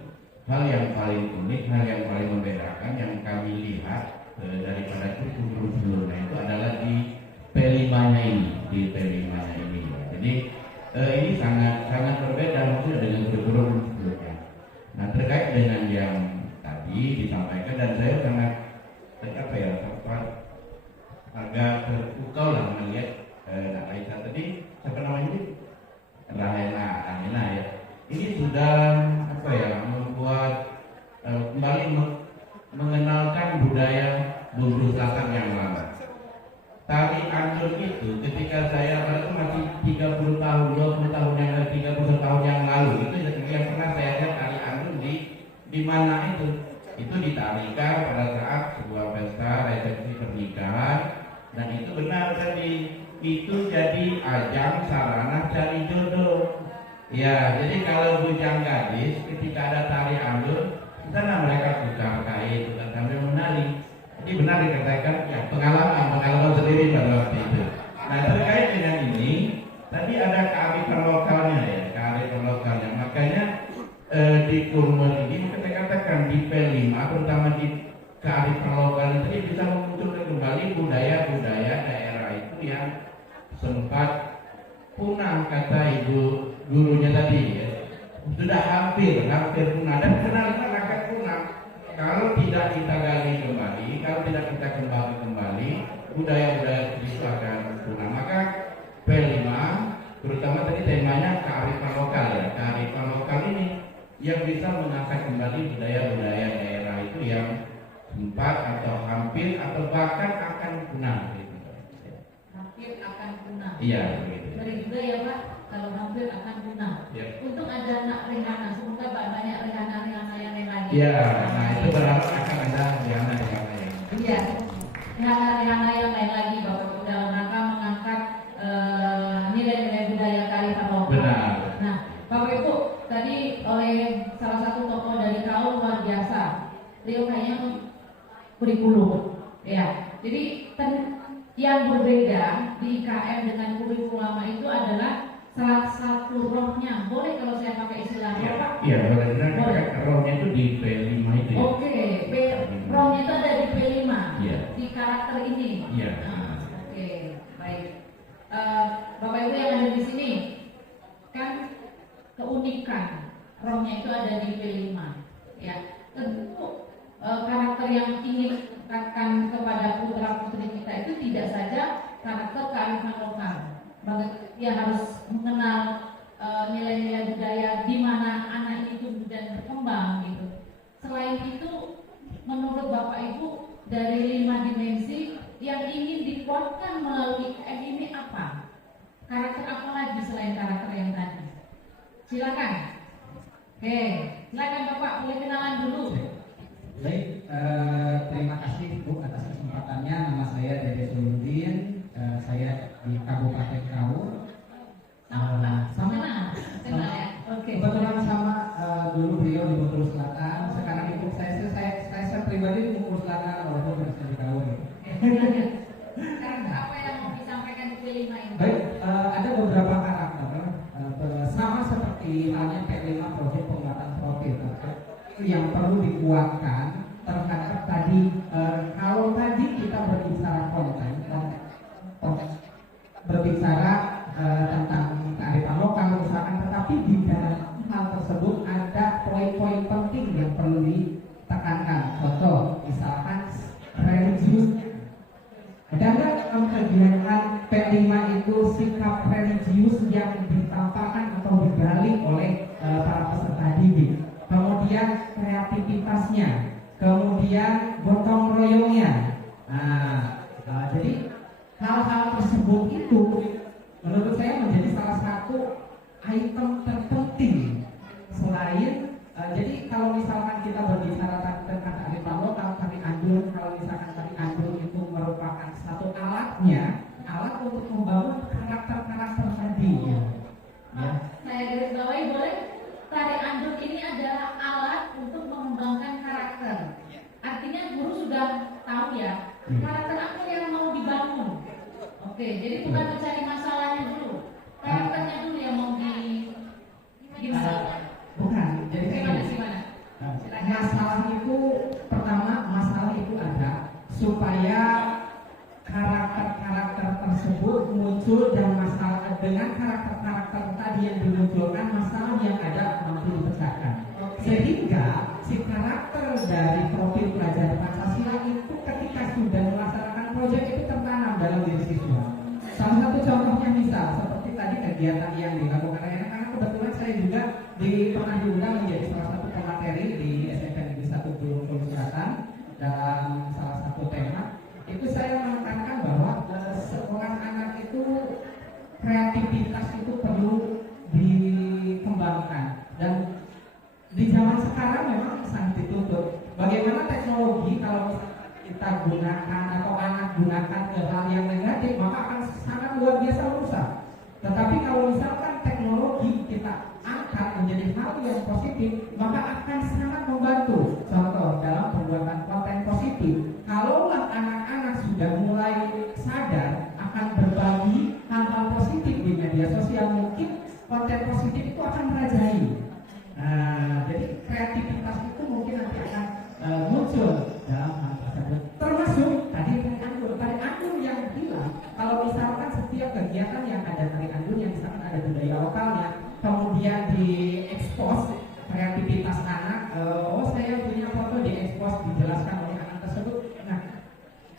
hal yang paling unik, hal yang paling membedakan yang kami lihat daripada kurikulum sebelumnya itu adalah di P5-nya ini. Jadi ini sangat berbeda maksudnya dengan kurikulum sebelumnya. Nah, terkait dengan yang tadi disampaikan, dan saya sangat agak terpukau lah melihat Aisyah tadi, siapa namanya ini? Rahena ya. Ini sudah membuat kembali mengenalkan budaya Bengkulu Selatan yang lama. Tari Ancur itu ketika saya masih 30 tahun, 20 tahun yang lalu, 30 tahun yang lalu itu yang pernah saya lihat tari Ancur di mana itu ditarikan pada saat sebuah pesta resepsi pernikahan, dan itu benar kan itu jadi ajang sarana cari jodoh. Ya, jadi kalau bujang gadis ketika ada tari andur, sana mereka tukar kain, tukar sambil menari. Jadi benar dikatakan ya pengalaman sendiri pada waktu itu. Nah terkait dengan ini, tadi ada kearifan lokalnya ya, kearifan lokalnya. Makanya di Kurma ini kita katakan di P5, terutama di kearifan lokal itu bisa memunculkan kembali budaya-budaya daerah itu yang sempat punah, kata ibu gurunya tadi ya. Sudah hampir punah dan benar-benar akan punah kalau tidak kita gali kembali, kalau tidak kita kembali budaya-budaya itu akan punah. Maka P5 terutama tadi temanya kearifan lokal ya, kearifan lokal ini yang bisa mengangkat kembali budaya-budaya daerah itu yang sempat atau hampir atau bahkan akan punah gitu. Hampir akan punah. Iya begitu. Ngeri juga ya Pak, kalau hampir akan punah. Ya. Untung ada anak Rehana, semoga banyak Rehana yang lain. Iya, nah itu berharap akan ada Rehana yang lain. Iya, Rehana yang lain lagi Bapak Ibu dalam rangka mengangkat nilai-nilai budaya kearifan lokal. Benar. Nah, Bapak Ibu tadi oleh salah satu tokoh dari kaum luar biasa, beliau kayaknya kurikulum. Ya, jadi yang berbeda di IKM dengan kurikulum lama itu adalah salah satu rohnya. Boleh kalau saya pakai istilah roh Pak? Iya, boleh. Rohnya itu di P5 itu ya. Oke, rohnya itu ada di P5. Iya. Di karakter ini. Iya. Oke, baik. Bapak Ibu yang ada di sini, kan keunikan rohnya itu ada di P5. Ya, tentu karakter yang ingin dikatakan kepada putra putri kita itu tidak saja karakter kearifan lokal. Dia harus mengenal nilai-nilai budaya di mana anak itu dan berkembang gitu. Selain itu, menurut Bapak Ibu dari 5 dimensi yang ingin dikuatkan melalui IKM ini apa? Karakter apa lagi selain karakter yang tadi? Silakan. Oke, silakan Bapak, boleh kenalan dulu. Baik, terima kasih Bu atas kesempatannya. Nama saya Dede Suludin, saya di Kabupaten Kaur. Sama ya. Oke. Kebetulan sama dulu beliau di Bengkulu Selatan. Sekarang ikut saya pribadi di Bengkulu Selatan walaupun sudah di Kaur. Karakter apa yang mau disampaikan di P5 ini? Baik, ada beberapa karakter sama seperti halnya P5 proyek penguatan profil yang perlu dikuatkan terhadap tadi. Kalau tadi kita berbicara konten berbicara tentang kearifan lokal misalkan, tetapi di dalam hal tersebut ada poin-poin penting yang perlu ditekankan. Contoh misalkan religius. Ada dalam kegiatan P5 itu sikap religius yang ditampakkan atau digali oleh para peserta didik. Kemudian kreativitasnya, kemudian gotong royongnya. Jadi hal-hal tersebut itu menurut saya menjadi salah satu item terpenting selain jadi kalau misalkan kita berbicara tentang kearifan lokal, tari andur, kalau misalkan tari andur itu merupakan satu alat untuk membangun karakter-karakter tadi. Ya. Saya garis bawahi boleh. Tari andur ini adalah alat untuk mengembangkan karakter. Artinya guru sudah tahu ya, karakter apa yang mau dibangun. Oke, jadi bukan mencari masalahnya dulu, karakternya dulu yang mau gimana? Bukan, jadi gimana? Masalah itu pertama, masalah itu ada supaya karakter-karakter tersebut muncul dan masalah dengan karakter-karakter tadi yang dimunculkan, masalah yang ada mampu dipecahkan. Sehingga si karakter dari profil pelajar Pancasila itu ketika sudah melaksanakan proyek itu tertanam dalam diri siswa. Salah satu contohnya misal seperti tadi kegiatan yang dilakukan karena kebetulan saya juga pernah diundang menjadi salah satu pemateri di SMP Negeri 1 Bengkulu Selatan dalam salah satu tema. Itu saya menekankan bahwa seorang anak itu kreativitas itu perlu dikembangkan dan di zaman sekarang memang sangat dituntut. Bagaimana teknologi kalau kita gunakan atau anak gunakan ke hal yang negatif maka akan sangat luar hal yang positif, maka akan sangat membantu. Contoh dalam pembuatan konten positif, kalaulah anak-anak sudah mulai sadar akan berbagi hal-hal positif di media sosial, mungkin konten positif itu akan merajai. Jadi kreativitas itu mungkin nanti akan muncul dalam hal tersebut. Termasuk tadi tari anggur yang bilang kalau misalkan setiap kegiatan yang ada tari anggur yang misalkan ada budaya lokalnya, kemudian diekspos kreativitas anak, saya punya foto diekspos, dijelaskan oleh anak tersebut. Nah,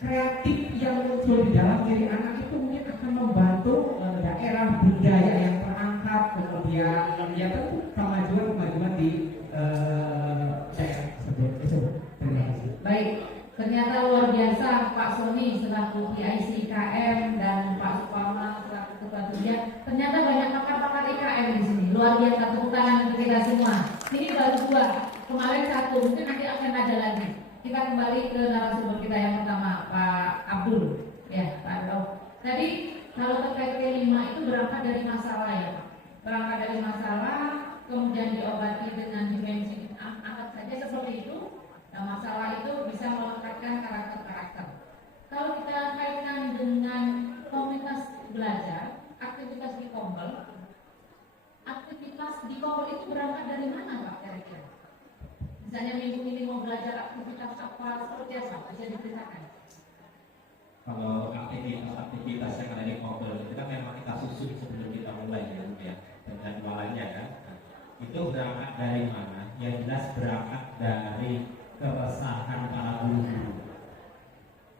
kreatif yang muncul di dalam diri anak itu mungkin akan membantu daerah budaya yang terangkat, kemudian ya tentu kemajuan di daerah tersebut. Itu terima kasih. Baik, ternyata luar biasa Pak Sony selaku PIC IKM dan Pak Suparman selaku Ketua Tunja. Ternyata banyak pakar-pakar IKM di sini. Luar biasa, tepuk tangan untuk kita semua. Ini baru 2, kemarin 1, mungkin nanti akan ada lagi. Kita kembali ke narasumber kita yang pertama, Pak Abdul. Ya, Pak Abdul. Tadi kalau terkait P5 itu berangkat dari masalah ya, Pak. Berangkat dari masalah, kemudian diobati dengan dimensi angkat saja seperti itu. Nah, masalah itu bisa melekatkan karakter-karakter. Kalau kita kaitkan dengan komunitas belajar, aktivitas di Kombel itu berangkat dari mana Pak kira-kira? Misalnya minggu ini mau belajar aktivitas apa, seperti apa? Bisa diceritakan? Kalau aktivitas yang ada di Kombel itu kan memang kita susun sebelum kita mulai ya, dengan jualannya kan. Itu berangkat dari mana? Yang jelas berangkat dari keresahan para guru-guru.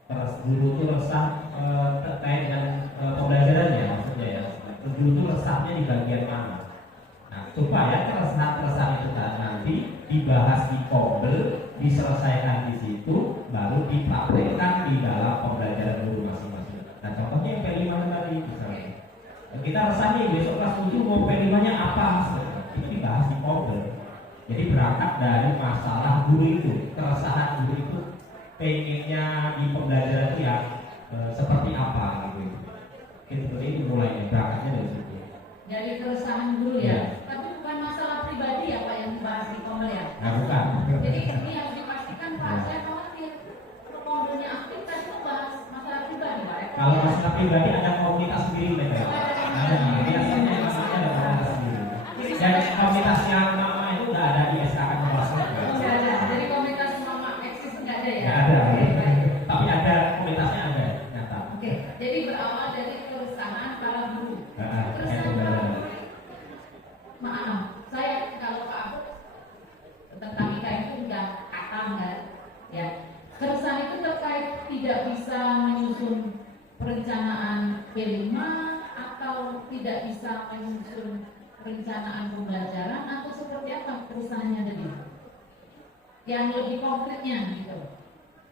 Terus guru itu resah terkait dengan pembelajaran ya, maksudnya ya. Guru itu resahnya di bagian mana? Nah, supaya keresahan itu nanti dibahas di Kombel, diselesaikan di situ, baru dipraktekkan di dalam pembelajaran guru masing-masing. Nah, contohnya yang P5 tadi misalnya. Kita resahnya besok kelas 7 mau P5-nya apa? Itu dibahas di Kombel. Jadi berangkat dari masalah guru itu, keresahan guru itu pengennya di pembelajaran itu ya seperti apa gitu. Seperti itu mulainya, berangkatnya dari situ. Dari keresahan guru ya. Tapi bukan masalah pribadi ya Pak yang dibahas di Kombel ya. Nah, bukan. Jadi ini harus dipastikan Pak, saya khawatir Kombelnya aktif tadi itu bahas masalah pribadi Pak. Kalau masalah pribadi ada komunitas sendiri mereka. Ada, biasanya namanya ada komunitas sendiri. Dan komunitasnya mama itu nggak ada di SKK Kewasana. Nggak ada. Jadi komunitas mama eksis nggak ada ya. Nggak ada. Oke, baik. Tapi ada komunitasnya ada nyata. Oke, jadi berawal dari keresahan para guru. Keresahan Itu para guru. Maaf, saya kalau Pak Abu tentang IKM itu udah katam kan, ya. Keresahan itu terkait tidak bisa menyusun perencanaan P5 atau tidak bisa menyusun perencanaan pembelajaran atau seperti apa keresahannya tadi? Yang lebih konkretnya gitu.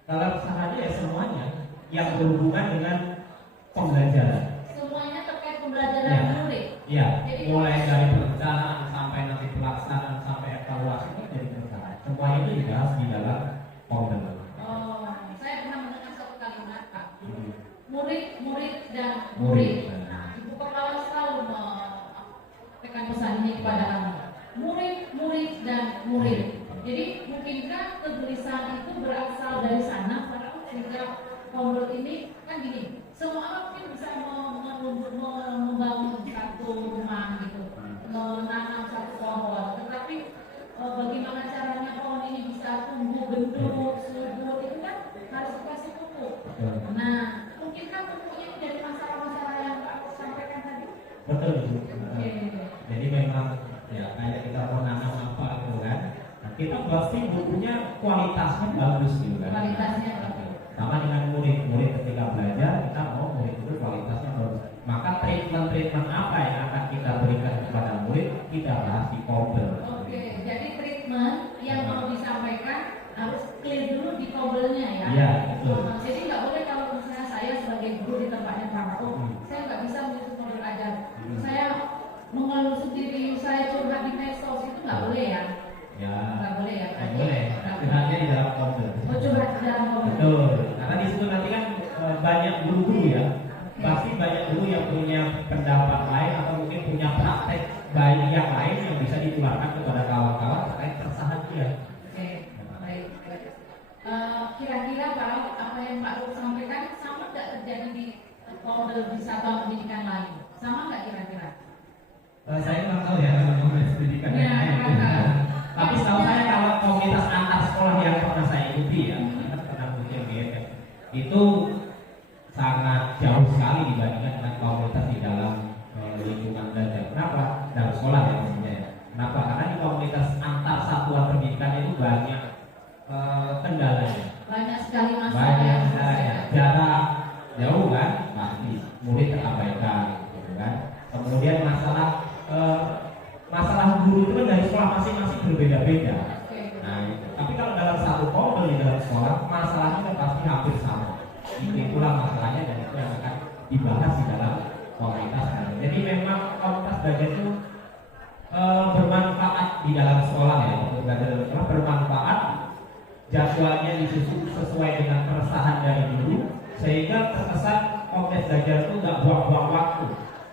Kalau keresahannya ya semuanya yang berhubungan dengan pembelajaran. Semuanya terkait pembelajaran Ya. murid. Iya, Jadi mulai dari perencanaan sampai nanti pelaksanaan sampai evaluasi itu jadi keresahan. Semua itu dibahas di dalam Kombel. Oh, saya pernah mendengar satu kalimat Pak. Murid dan Murid. murid. Nah, Ibu Kepala selalu menyampaikan pesan ini kepada kami. Murid dan murid. Jadi mungkinkah kegelisahan itu berasal dari sana? Padahal sehingga Kombel ini kan gini, semua orang mungkin bisa membangun satu rumah gitu, menanam satu pohon. Tetapi bagaimana caranya pohon ini bisa tumbuh bentuk subur itu kan harus dikasih pupuk. Nah, mungkinkah pupuknya ini dari masalah-masalah yang Pak sampaikan tadi? Betul. Oke. Jadi memang ya kayak kita mau nanam apa gitu kan. Nah, kita pasti bukunya kualitasnya bagus gitu kan. Kualitasnya bagus. Sama dengan murid ketika belajar kita mau murid itu kualitasnya bagus. Maka treatment apa yang akan kita berikan kepada murid kita bahas di Kombel. Oke, jadi treatment yang mau disampaikan harus clear dulu di Kombelnya ya. Iya, betul. Jadi nggak boleh kalau misalnya saya sebagai guru di tempatnya Pak Rao, saya nggak bisa menyusun modul ajar. Saya mengeluh sendiri, saya curhat di medsos itu nggak boleh ya. Ya. Nggak boleh ya. Nggak boleh. Curhatnya di dalam Kombel. Oh, curhat di dalam Kombel. Betul. Karena di situ nanti kan banyak guru-guru ya. Pasti banyak guru yang punya pendapat lain atau mungkin punya praktek baik yang lain yang bisa ditularkan kepada kawan-kawan terkait keresahan dia. Oke, baik. Kira-kira Pak, apa yang Pak Ruh sampaikan sama nggak terjadi di model wisata pendidikan lain? Sama nggak kira-kira? Saya nggak tahu ya kalau komunitas pendidikan yang lain. Tapi setahu saya kalau komunitas antar sekolah yang pernah saya ikuti ya, pernah mungkin itu sangat jauh sekali dibandingkan dengan komunitas di dalam lingkungan belajar. Kenapa? Dalam sekolah ya maksudnya ya. Kenapa? Karena di komunitas antar satuan pendidikan itu banyak kendalanya. Banyak sekali masalah. Banyak kendalanya. Jarak jauh kan, pasti murid terabaikan, gitu kan. Kemudian masalah guru itu kan dari sekolah masing-masing berbeda-beda. Nah, itu. Tapi kalau dalam satu kompel di dalam sekolah, masalahnya kan pasti hampir sama. Itulah masalahnya dan itu yang akan dibahas di dalam komunitas. Jadi memang komunitas belajar itu bermanfaat di dalam sekolah ya, untuk belajar dalam sekolah bermanfaat. Jadwalnya disusun sesuai dengan keresahan dari guru, sehingga terkesan komunitas belajar itu nggak buang-buang waktu.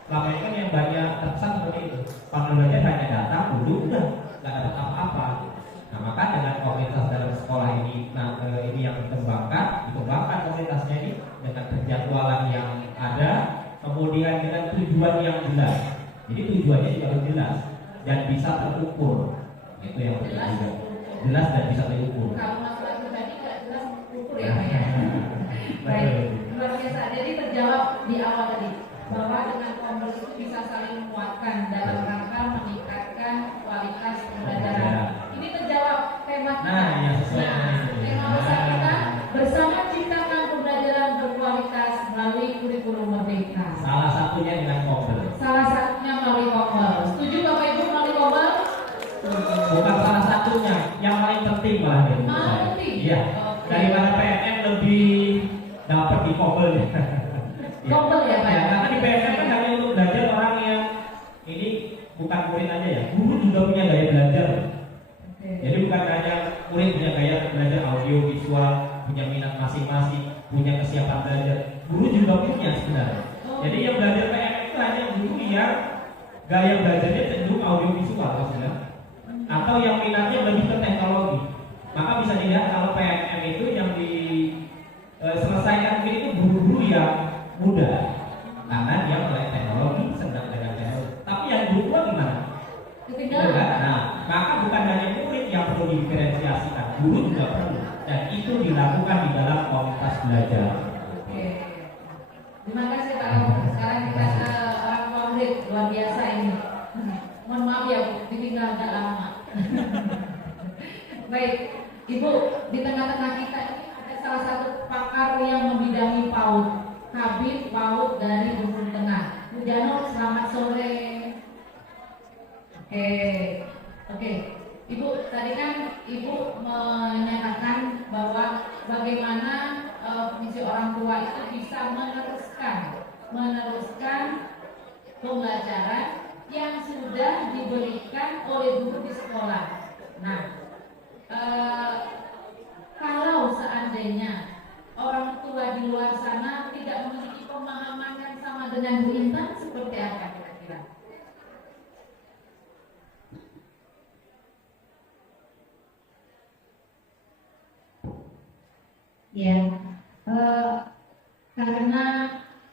Selama ini kan yang banyak terkesan seperti itu. Panel belajar hanya datang, duduk, udah nggak dapat apa-apa. Nah maka dengan komunitas dalam sekolah ini, ini yang dikembangkan komunitasnya ini dengan penjadwalan yang ada, kemudian dengan tujuan yang jelas. Jadi tujuannya juga harus jelas dan bisa terukur. Itu yang penting. Jelas dan bisa terukur. Kalau masalah pribadi nggak jelas terukur ya Pak ya. Baik, luar biasa. Jadi terjawab di awal tadi bahwa dengan kompel itu bisa saling menguatkan dalam rangka meningkatkan kualitas pembelajaran. Ini terjawab tema kita. Tema besar kita bersama ciptakan pembelajaran berkualitas melalui kurikulum merdeka. Salah satunya dengan kompel. Salah satunya melalui kompel. Setuju Bapak Ibu melalui kompel? Bukan salah satunya, yang paling penting malah dari saya. Iya. Daripada PNM lebih dapat di kompel ya. Kompel ya Pak. Ya, karena di PNM kan hanya untuk belajar orang yang ini bukan murid aja ya, guru juga punya gaya belajar. Jadi bukan hanya murid punya gaya belajar audio visual, punya minat masing-masing, punya kesiapan belajar. Guru juga punya sebenarnya. Jadi yang belajar PNM itu hanya guru yang gaya belajarnya cenderung audio visual maksudnya, atau yang minatnya lebih ke teknologi. Maka bisa dilihat kalau PNM itu yang diselesaikan itu guru-guru yang muda, karena dia mulai teknologi, sedang dengan teknologi. Tapi yang guru tua gimana? Nah, maka bukan hanya murid yang perlu diferensiasikan, guru juga perlu, dan itu dilakukan di dalam komunitas belajar. Oke. Terima kasih Pak Romo. Sekarang kita ke orang tua murid, luar biasa ini. Mohon maaf ya, ditinggal agak lama. Baik, Ibu, di tengah-tengah kita ini ada salah satu pakar yang membidangi PAUD, Kabid PAUD dari Bengkulu Tengah. Bu Jano, selamat sore. Oke. Ibu, tadi kan Ibu menyatakan bahwa bagaimana fungsi orang tua itu bisa meneruskan pembelajaran yang sudah diberikan oleh guru di sekolah. Nah, kalau seandainya orang tua di luar sana tidak memiliki pemahaman yang sama dengan Bu Intan, seperti apa kira-kira? Ya, karena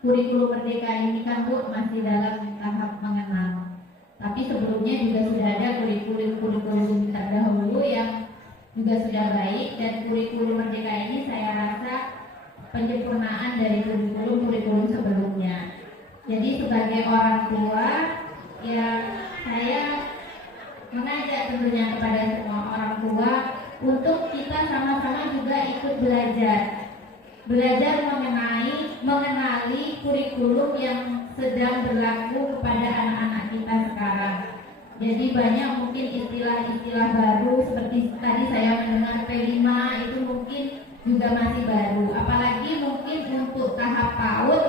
kurikulum merdeka ini kan Bu masih dalam tahap mengenal. Tapi sebelumnya juga sudah ada kurikulum terdahulu yang juga sudah baik, dan kurikulum merdeka ini saya rasa penyempurnaan dari kurikulum sebelumnya. Jadi sebagai orang tua, ya saya mengajak tentunya kepada semua orang tua untuk kita sama-sama juga ikut belajar mengenali kurikulum yang sedang berlaku kepada anak-anak kita sekarang. Jadi banyak mungkin istilah-istilah baru seperti tadi saya mendengar P5 itu mungkin juga masih baru. Apalagi mungkin untuk tahap PAUD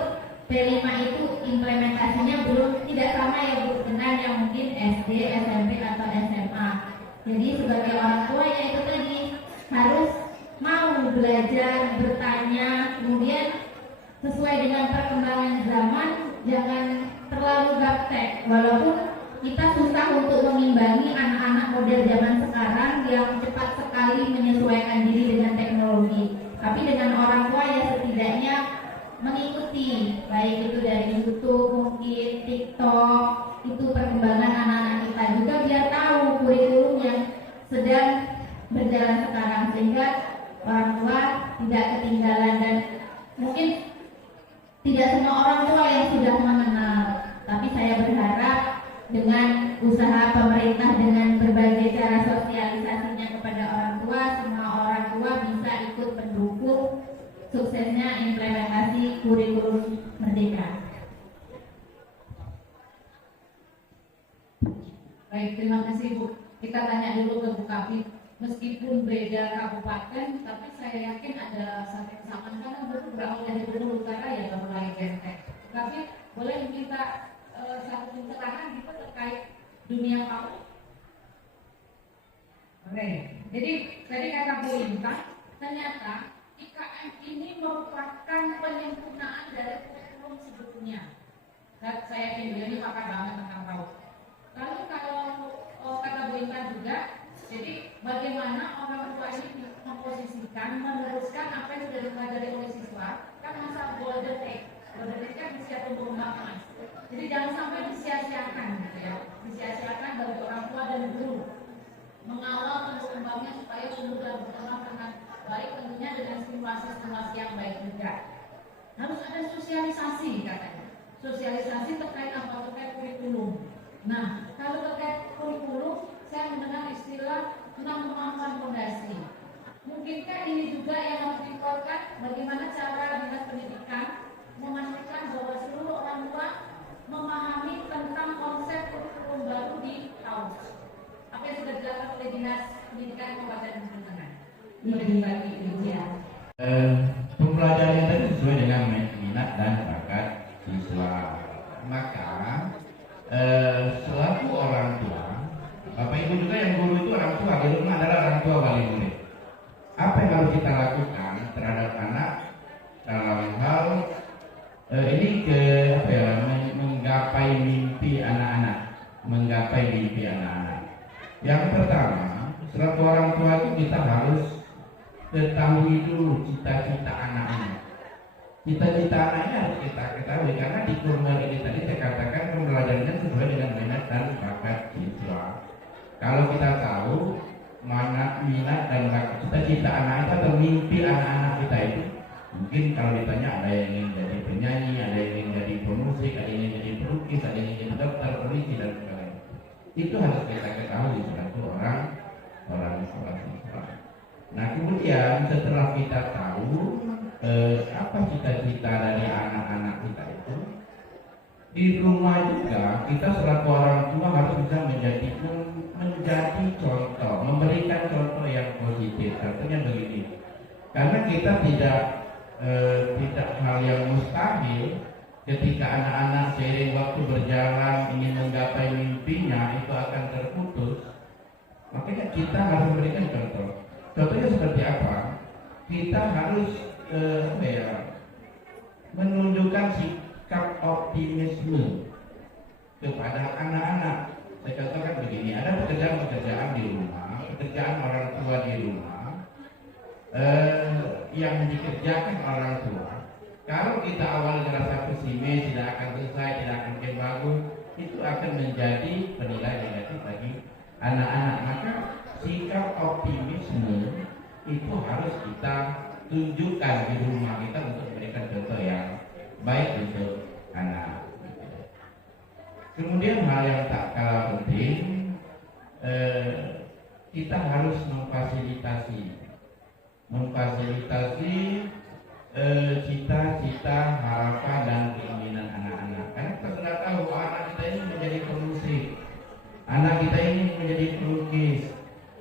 P5 itu implementasinya belum tidak sama ya Bu dengan yang mungkin SD, SMP atau SMA. Jadi sebagai orang tua ya itu tadi harus mau belajar, bertanya, kemudian sesuai dengan perkembangan zaman, jangan terlalu gaptek. Walaupun kita susah untuk mengimbangi anak-anak model zaman sekarang yang cepat sekali menyesuaikan diri dengan teknologi. Tapi dengan orang tua ya setidaknya mengikuti, baik itu dari YouTube, mungkin TikTok, itu perkembangan anak-anak kita juga biar tahu kurikulum yang sedang berjalan sekarang, sehingga orang tua tidak ketinggalan. Dan mungkin tidak semua orang tua yang sudah mengenal, tapi saya berharap dengan usaha pemerintah dengan berbagai cara sosialisasinya kepada orang tua, semua orang tua bisa ikut mendukung suksesnya implementasi kurikulum Merdeka. Baik, terima kasih Bu. Kita tanya dulu ke Bu Kabit. Meskipun beda kabupaten, tapi saya yakin ada satu kesamaan karena berawal dari Bengkulu Utara ya Bapak Lai Benteng. Bu Kabit, boleh minta satu pencerahan gitu terkait dunia PAUD? Oke, jadi tadi kata Bu Intan, ternyata IKM ini merupakan penyempurnaan dari kurikulum sebelumnya. Dan saya yakin ini pakar banget tentang PAUD. Lalu kalau kata Bu Intan juga, jadi bagaimana orang tua ini memposisikan, meneruskan apa yang sudah dipelajari oleh siswa, kan masa golden age kan usia tumbuh kembang mas. Jadi jangan sampai disia-siakan gitu ya, disia-siakan bagi orang tua dan guru mengawal tumbuh kembangnya supaya tumbuh dan berkembang dengan baik, tentunya dengan stimulasi-stimulasi yang baik juga. Harus ada sosialisasi katanya, sosialisasi terkait apa, terkait kurikulum. Nah, kalau terkait kurikulum, saya mendengar istilah 6 kemampuan fondasi. Mungkinkah ini juga yang harus dikuatkan bagaimana cara dinas pendidikan memastikan bahwa seluruh orang tua memahami tentang konsep kurikulum baru di PAUD? Apa yang sudah dilakukan oleh dinas pendidikan Kabupaten Bengkulu Tengah? Boleh dibagi ya. Pembelajaran tadi sesuai dengan minat dan bakat siswa. Maka selaku orang tua, Bapak Ibu juga yang guru itu orang tua, di rumah adalah orang tua wali murid. Apa yang harus kita lakukan terhadap anak dalam hal ini menggapai mimpi anak-anak, Yang pertama, selaku orang tua itu kita harus ketahui dulu cita-cita anaknya. Cita-cita anaknya harus kita ketahui, karena di kurma ini tadi saya katakan pembelajarannya sesuai dengan minat dan bakat siswa. Kalau kita tahu minat dan bakat cita-cita anak itu atau mimpi anak-anak kita itu, mungkin kalau ditanya ada yang ingin jadi penyanyi, ada yang ingin jadi pemusik, ada yang ingin jadi pelukis, ada yang ingin jadi dokter, polisi dan sebagainya. Itu harus kita ketahui selaku orang siswa. Nah kemudian setelah kita tahu apa cita-cita dari anak-anak kita itu, di rumah juga kita selaku orang tua harus bisa menjadi contoh, memberikan contoh yang positif. Artinya begini, karena kita tidak hal yang mustahil ketika anak-anak seiring waktu berjalan ingin menggapai mimpinya itu akan terputus. Makanya kita harus memberikan contoh. Contohnya seperti apa? Kita harus menunjukkan sikap optimisme kepada anak-anak. Saya katakan begini, ada pekerjaan-pekerjaan di rumah, pekerjaan orang tua di rumah yang dikerjakan orang tua. Kalau kita awal merasa pesimis, tidak akan selesai, tidak akan bagus, itu akan menjadi penilai negatif bagi anak-anak. Maka sikap optimisme itu harus kita tunjukkan di rumah kita untuk memberikan contoh yang baik untuk anak. Kemudian hal yang tak kalah penting, kita harus memfasilitasi cita-cita, harapan dan keinginan anak-anak. Karena kita sudah tahu anak kita ini menjadi pemusik, anak kita ini menjadi pelukis.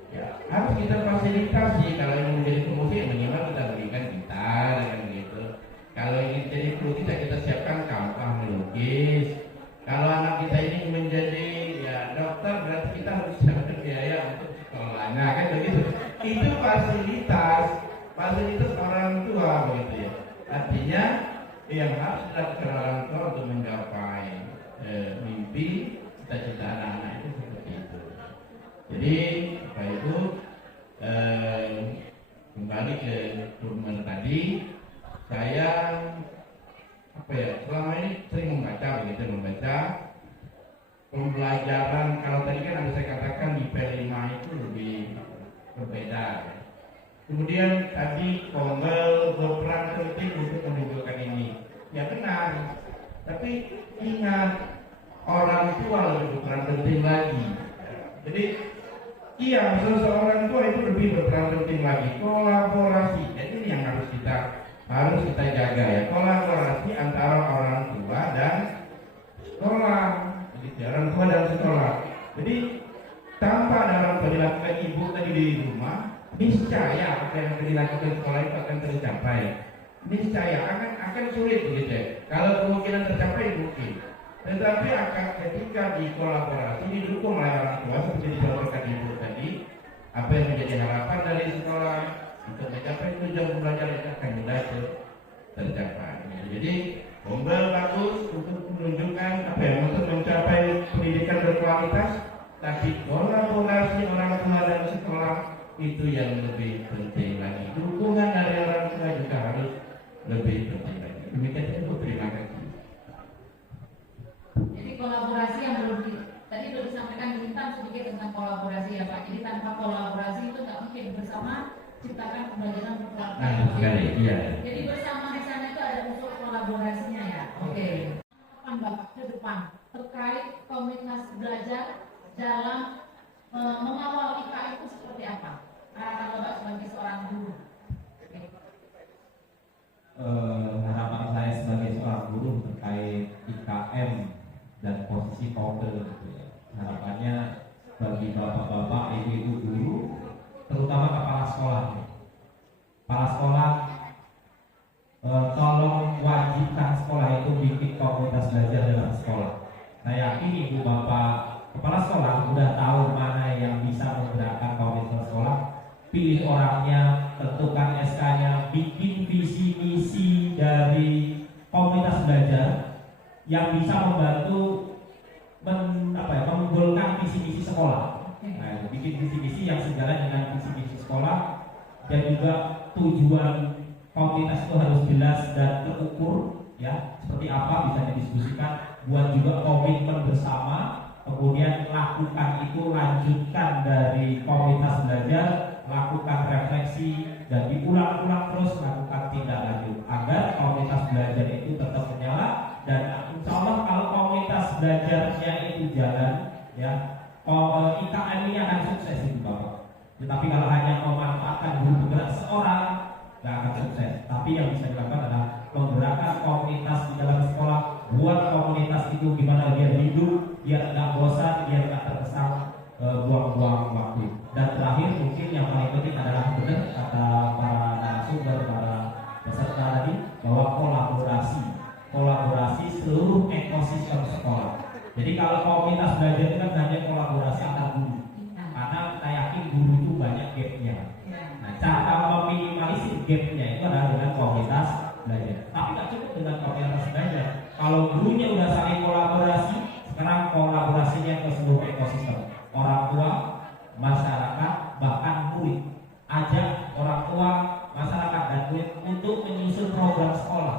Ya, harus kita fasilitasi. Kalau ingin menjadi pemusik, minimal kita berikan gitar, kan gitu. Kalau ingin jadi pelukis, kita siapkan kampah melukis. Kalau anak kita ini menjadi dokter, berarti kita harus siapkan biaya untuk sekolahnya, kan begitu. Itu fasilitas orang tua, begitu ya. Artinya yang harus dilakukan orang tua untuk menggapai mimpi, cita-cita anak itu membaca. Pembelajaran kalau tadi kan ada saya katakan di P5 itu lebih berbeda. Kemudian tadi Kombel berperan penting untuk menunjukkan ini. Ya benar. Tapi ingat, orang tua lebih berperan penting lagi. Jadi iya, seseorang tua itu lebih berperan penting lagi. Kolaborasi. Jadi ini yang harus kita jaga ya. Kolaborasi antara orang tua dan sekolah. Jadi orang tua dan sekolah. Jadi tanpa ada orang tua dilakukan ibu tadi di rumah, niscaya apa yang dilakukan sekolah itu akan tercapai. Niscaya akan sulit begitu ya. Kalau kemungkinan tercapai mungkin. Tetapi akan ketika dikolaborasi didukung oleh orang tua seperti dicontohkan ibu tadi, apa yang menjadi harapan dari sekolah untuk mencapai tujuan pembelajaran itu akan mudah tercapai. Jadi Kombel bagus untuk menunjukkan apa ya, untuk mencapai pendidikan berkualitas, tapi kolaborasi orang tua dan sekolah itu yang lebih penting lagi. Dukungan dari orang tua juga harus lebih penting lagi. Demikian itu, terima kasih. Jadi kolaborasi yang tadi belum disampaikan Intan sedikit tentang kolaborasi ya Pak. Jadi tanpa kolaborasi itu nggak mungkin bersama ciptakan pembelajaran berkualitas. Nah, sekali, iya. Jadi bersama di sana itu ada unsur kolaborasinya ya. Oke. Bapak ke depan terkait komunitas belajar dalam mengawal IKA itu seperti apa? Harapan Bapak sebagai seorang guru. Harapan saya sebagai seorang guru terkait IKM dan posisi Kombel gitu ya. Harapannya bagi bapak-bapak, ibu-ibu guru, terutama kepala sekolah. Kepala sekolah tolong wajibkan sekolah itu bikin komunitas belajar dalam sekolah. Saya yakin ibu bapak kepala sekolah sudah tahu mana yang bisa menggerakkan komunitas sekolah. Pilih orangnya, tentukan SK-nya, bikin visi misi dari komunitas belajar yang bisa membantu menggolkan visi misi sekolah. Nah, bikin visi misi yang sejalan dengan visi misi sekolah, dan juga tujuan komunitas itu harus jelas dan terukur ya, seperti apa bisa didiskusikan. Buat juga komitmen bersama, kemudian lakukan itu, lanjutkan dari komunitas belajar, lakukan refleksi dan diulang-ulang terus, lakukan tindak lanjut agar komunitas belajar itu tetap menyala. Dan insya Allah kalau komunitas belajarnya itu jalan ya, IKM ini akan sukses itu Bapak. Tetapi kalau hanya memanfaatkan guru bergerak seorang, nggak akan sukses. Tapi yang bisa dilakukan adalah menggerakkan komunitas di dalam sekolah, buat komunitas itu gimana biar hidup, biar nggak bosan, biar nggak terkesan buang-buang waktu. Dan terakhir mungkin yang paling penting adalah benar kata para narasumber, para peserta tadi, bahwa kolaborasi seluruh ekosistem sekolah. Jadi kalau komunitas belajar itu kan hanya kolaborasi antar guru, karena kita yakin guru itu banyak gapnya. Nah, cara meminimalisir gapnya itu adalah dengan komunitas belajar. Tapi tak cukup dengan komunitas belajar. Kalau gurunya udah saling kolaborasi, sekarang kolaborasinya ke seluruh ekosistem. Orang tua, masyarakat, bahkan murid. Ajak orang tua, masyarakat, dan murid untuk menyusun program sekolah.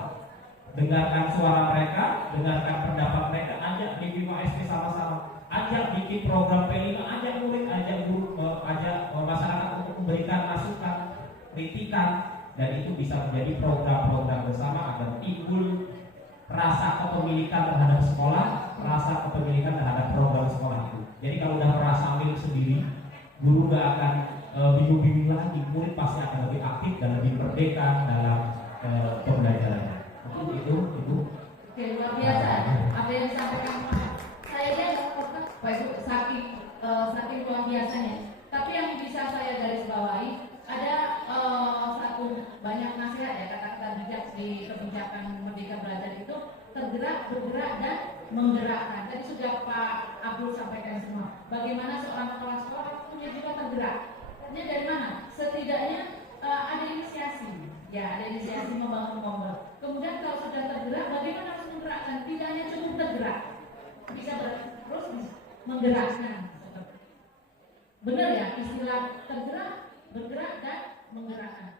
Dengarkan suara mereka, dengarkan pendapat mereka, ajak di Bima SD sama-sama, ajak bikin program P5, ajak murid, ajak guru, ajak masyarakat untuk memberikan masukan, kritikan, dan itu bisa menjadi program-program bersama agar timbul rasa kepemilikan terhadap sekolah, rasa kepemilikan terhadap program sekolah itu. Jadi kalau udah merasa milik sendiri, guru gak akan bingung-bingung lagi, murid pasti akan lebih aktif dan lebih merdeka dalam pembelajarannya. Itu Ibu. Oke, luar biasa. Apa yang disampaikan saya lihat saking luar biasanya. Tapi yang bisa saya garis bawahi ada satu banyak nasihat ya, kata-kata bijak di kebijakan Merdeka Belajar itu tergerak, bergerak, dan menggerakkan. Tadi sudah Pak Abdul sampaikan semua. Bagaimana seorang kepala sekolah punya juga tergerak. Ini dari mana? Setidaknya ada inisiasi. Ya, ada inisiasi membangun Kombel. Kemudian kalau sudah tergerak, bagaimana harus menggerakkan? Tidak hanya cukup tergerak, bisa terus menggerakkan. Benar ya, istilah tergerak, bergerak, dan menggerakkan.